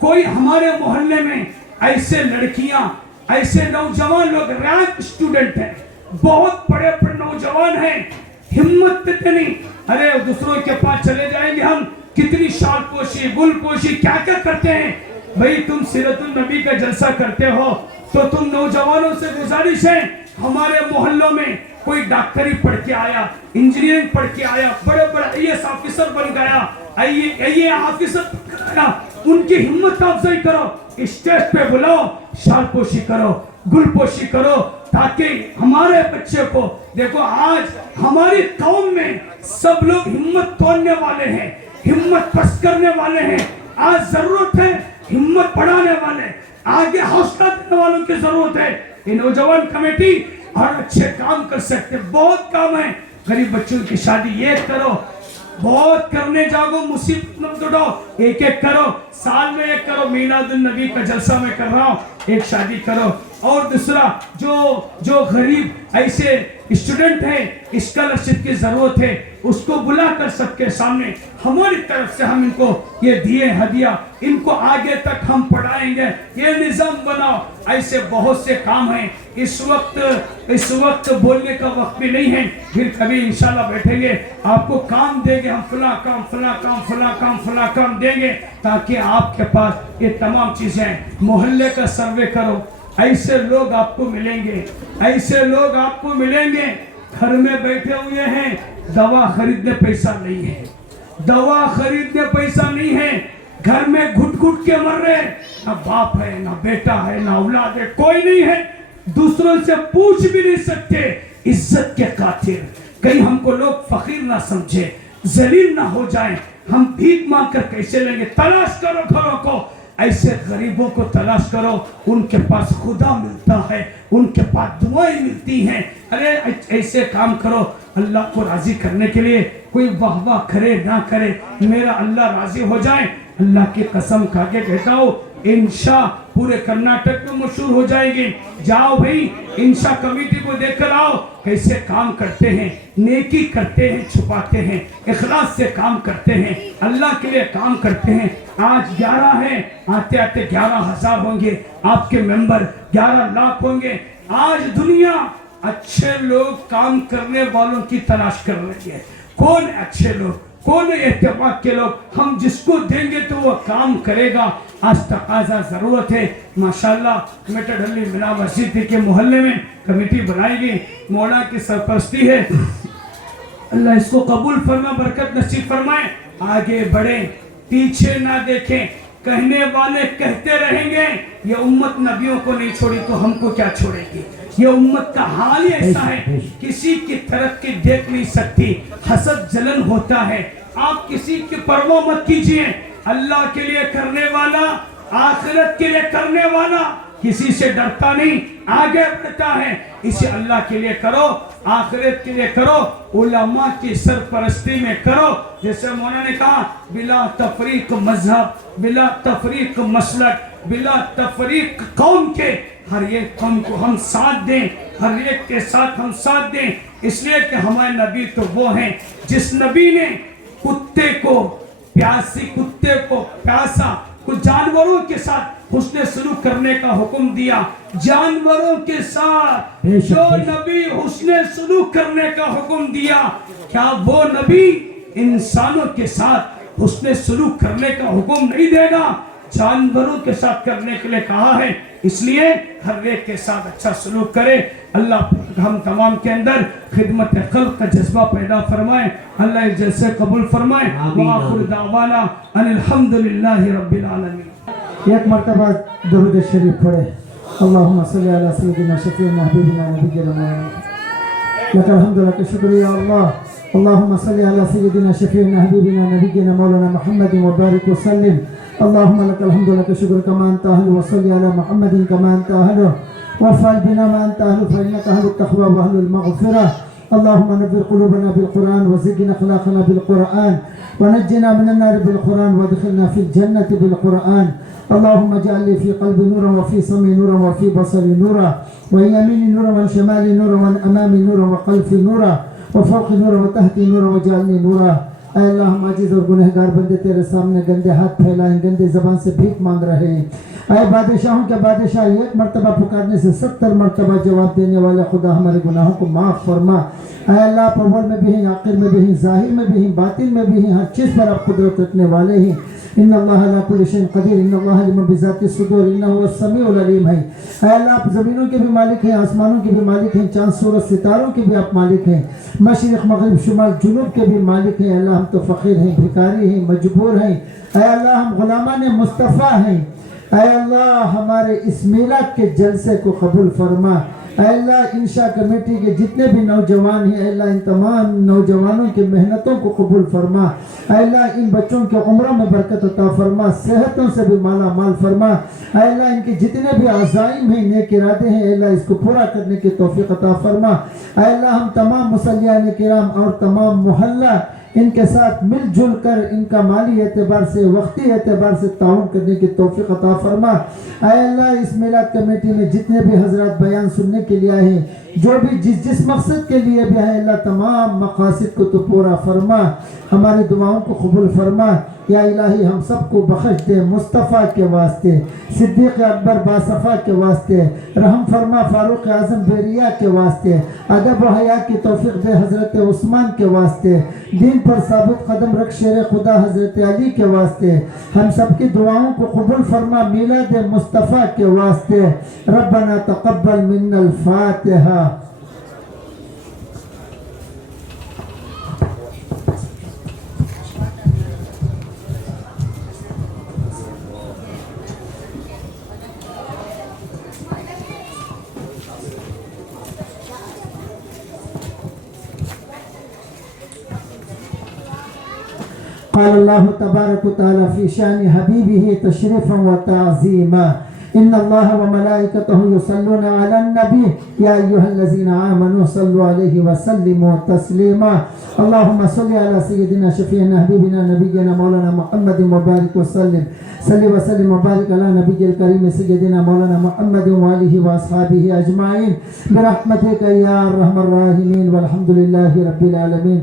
कोई हमारे मोहल्ले में ऐसे लड़कियां, ऐसे नौजवान लोग रैंक स्टूडेंट हैं, बहुत बड़े बड़े नौजवान हैं, हिम्मत देते नहीं। अरे दूसरों के पास चले जाएंगे हम, कितनी शाल पोशी, गुल पोशी, क्या क्या करते हैं। भाई तुम सीरतुल नबी का जलसा करते हो तो तुम नौजवानों से गुजारिश है, हमारे मोहल्लों में कोई डॉक्टरी पढ़ के आया, इंजीनियरिंग पढ़ के आया, बड़े बड़े आईएएस ऑफिसर बन गया, आईए ऑफिसर बन गया, उनकी हिम्मत अफजाई करो, स्टेज पे बुलाओ, शालपोशी करो, गुलपोशी करो, ताकि हमारे बच्चे को देखो। आज हमारी कौम में सब लोग हिम्मत तोड़ने वाले हैं, हिम्मत पस्त करने वाले हैं। आज जरूरत है हिम्मत बढ़ाने वाले, आगे हौसला देने वालों की जरूरत है। ये नौजवान कमेटी और अच्छे काम कर सकते, बहुत काम है। गरीब बच्चों की शादी ये करो, बहुत करने जाओ, मुसीबत न उठाओ, एक एक करो, साल में एक करो। मीलादुन नबी का जलसा मैं कर रहा हूँ, एक शादी करो। और दूसरा जो गरीब ऐसे स्टूडेंट हैं, स्कॉलरशिप की जरूरत है, उसको बुलाकर सबके सामने हमारी तरफ से हम इनको ये दिए हदिया, इनको आगे तक हम पढ़ाएंगे, ये निजाम बनाओ। ऐसे बहुत से काम हैं। इस वक्त बोलने का वक्त भी नहीं है, फिर कभी इंशाल्लाह बैठेंगे, आपको काम देंगे हम, फला काम देंगे, ताकि आपके पास ये तमाम चीजें। मोहल्ले का सर्वे करो, ऐसे लोग आपको मिलेंगे, ऐसे लोग आपको मिलेंगे, घर में बैठे हुए हैं, दवा खरीदने पैसा नहीं है, दवा खरीदने पैसा नहीं है, घर में घुट घुट के मर रहे, ना बाप है, ना बेटा है, ना औलाद है, कोई नहीं है, दूसरों से पूछ भी नहीं सकते, इज्जत के खातिर। कहीं हमको लोग फकीर ना समझे, जलील ना हो जाए, हम भीख मांग कर कैसे लेंगे। तलाश करो घरों को, ऐसे गरीबों को तलाश करो, उनके पास खुदा मिलता है, उनके पास दुआएं मिलती हैं। अरे ऐसे काम करो अल्लाह को राजी करने के लिए। कोई वाह वाह करे ना करे, मेरा अल्लाह राजी हो जाए, अल्लाह की कसम खा के कहता हूँ इंशा पूरे कर्नाटक में मशहूर हो जाएगी। जाओ भाई, इंशा कमेटी को देखकर आओ कैसे काम करते हैं, नेकी करते हैं, छुपाते हैं, इखलास से काम करते हैं, अल्लाह के लिए काम करते हैं। आज 11 हैं, आते आते 11,000 होंगे, आपके मेंबर 11 लाख होंगे। आज दुनिया अच्छे लोग काम करने वालों की तलाश कर रही है, کون اچھے لوگ, کون اتفاق کے لوگ, ہم جس کو دیں گے تو وہ کام کرے گا. آج تقاضا ضرورت ہے. ماشاءاللہ میٹر ڈھلی مینا مسجد کے محلے میں کمیٹی بنائی گئی, مولا کی سرپرستی ہے. اللہ اس کو قبول فرما, برکت نصیب فرمائے. آگے بڑھیں, پیچھے نہ دیکھیں. کہنے والے کہتے رہیں گے, یہ امت نبیوں کو نہیں چھوڑی تو ہم کو کیا چھوڑے گی. یہ امت کا حال ہی ایسا ہے, کسی کی ترقی دیکھ نہیں سکتی, حسد جلن ہوتا ہے. آپ کسی کی پرواہ مت کیجئے. اللہ کے لیے کرنے والا, آخرت کے لیے کرنے والا کسی سے ڈرتا نہیں, آگے بڑھتا ہے. اسے اللہ کے لیے کرو, آخرت کے لیے کرو, علماء کی سرپرستی میں کرو. جیسے مولانا نے کہا, بلا تفریق مذہب, بلا تفریق مسلک, بلا تفریق قوم کے, ہر ایک قوم کو ہم ساتھ دیں, ہر ایک کے ساتھ ہم ساتھ دیں. اس لیے کہ ہمارے نبی تو وہ ہیں جس نبی نے کتے کو پیاسا, کچھ جانوروں کے ساتھ حسن سلوک کرنے کا حکم دیا. جانوروں کے ساتھ جو نبی حسن سلوک کرنے کا حکم دیا, کیا وہ نبی انسانوں کے ساتھ حسن سلوک کرنے کا حکم نہیں دے گا؟ جانوروں کے ساتھ کرنے کے لیے کہا ہے. اس لیے ہر ایک کے ساتھ اچھا سلوک کرے. اللہ ہم تمام کے اندر خدمت خلق کا جذبہ پیدا فرمائے. اللہ اس جلسے قبول فرمائے. وآخر دعوانا ان الحمدللہ رب العالمین. ایک مرتبہ درود شریف پڑھے. اللہم صلی علی سیدنا شفیعنا حبیبنا نبینا مولانا لک الحمد لک شکر یا اللہ. اللہم صلی علی سیدنا شفیعنا حبیبنا نبینا مولانا محمد وبارک وسلم. اللهم لك الحمد لك شكر كما أنت أهل, وصلي على محمد كما أنت أهله, وافعل بنا ما أنت أهله, فإنك أهل التقوى وأهل المغفرة. اللهم نبر قلوبنا بالقرآن, وزدنا أخلاقنا بالقرآن, ونجنا من النار بالقرآن, وادخلنا في الجنة بالقرآن. اللهم اجعل لي في قلبي نورا, وفي سمعي نورا, وفي بصري نورا, وعن يميني نورا, وعن شمالي نورا, وعن أمامي نورا, وخلفي نورا, وفوقي نورا, وتحتي نورا, واجعلني نورا. اے اللہ, ہم عاجز اور گنہگار بندے تیرے سامنے گندے ہاتھ پھیلائیں, گندے زبان سے بھیک مانگ رہے ہیں. اے بادشاہوں کے بادشاہ, ایک مرتبہ پکارنے سے 70 مرتبہ جواب دینے والے خدا, ہمارے گناہوں کو معاف فرما. اے اللہ, آپ اول میں بھی ہیں, آخر میں بھی ہیں, ظاہر میں بھی ہیں, باطن میں بھی ہیں, ہر چیز پر آپ قدرت رکھنے والے ہیں. ان اللہ علی کل شیء قدیر, ان اللہ علیم بذات الصدور, انہ هو السمیع العلیم ہے. اے اللہ, آپ زمینوں کے بھی مالک ہیں, آسمانوں کے بھی مالک ہیں, چاند سورج ستاروں کے بھی آپ مالک ہیں, مشرق مغرب شمال جنوب کے بھی مالک ہیں. اللہ, ہم تو فقیر ہیں, بھکاری ہیں, مجبور ہیں. اے اللہ, ہم غلامان مصطفیٰ ہیں. اے اللہ, ہمارے اس میلاد کے جلسے کو قبول فرما. اے اللہ, انشاء کمیٹی کے جتنے بھی نوجوان ہیں, اے اللہ, ان تمام نوجوانوں کی محنتوں کو قبول فرما. اے اللہ, ان بچوں کے عمروں میں برکت عطا فرما, صحتوں سے بھی مالا مال فرما. اے اللہ, ان کے جتنے بھی عزائم ہیں, نیک ارادے ہیں, اے اللہ, اس کو پورا کرنے کی توفیق عطا فرما. اے اللہ, ہم تمام مصلیان کرام اور تمام محلہ ان کے ساتھ مل جل کر ان کا مالی اعتبار سے, وقتی اعتبار سے تعاون کرنے کی توفیق عطا فرما. اے اللہ, اس میلاد کمیٹی میں جتنے بھی حضرات بیان سننے کے لیے آئے ہیں, جو بھی جس مقصد کے لیے بھی ہے, اللہ تمام مقاصد کو تو پورا فرما, ہماری دعاؤں کو قبول فرما. یا الہی, ہم سب کو بخش دے مصطفیٰ کے واسطے, صدیق اکبر باصفا کے واسطے, رحم فرما فاروق اعظم بیریا کے واسطے, ادب و حیا کی توفیق دے حضرت عثمان کے واسطے, دین پر ثابت قدم رکھ شیر خدا حضرت علی کے واسطے. ہم سب کی دعاؤں کو قبول فرما میلاد مصطفیٰ کے واسطے. ربنا تقبل منا الفاتحہ. قال الله تبارك وتعالى في شأن حبيبه تشريفا وتعظيما. إن الله وملائكته يصلون على النبي يا أيها الذين آمنوا صلوا عليه وسلموا تسليما. اللهم صل على سيدنا شفيعنا حبيبنا نبينا مولانا محمد وبارك وسلم. صل وسلم وبارك على نبي الكريم سيدنا مولانا محمد وآله وأصحابه أجمعين برحمتك يا أرحم الراحمين والحمد لله رب العالمين.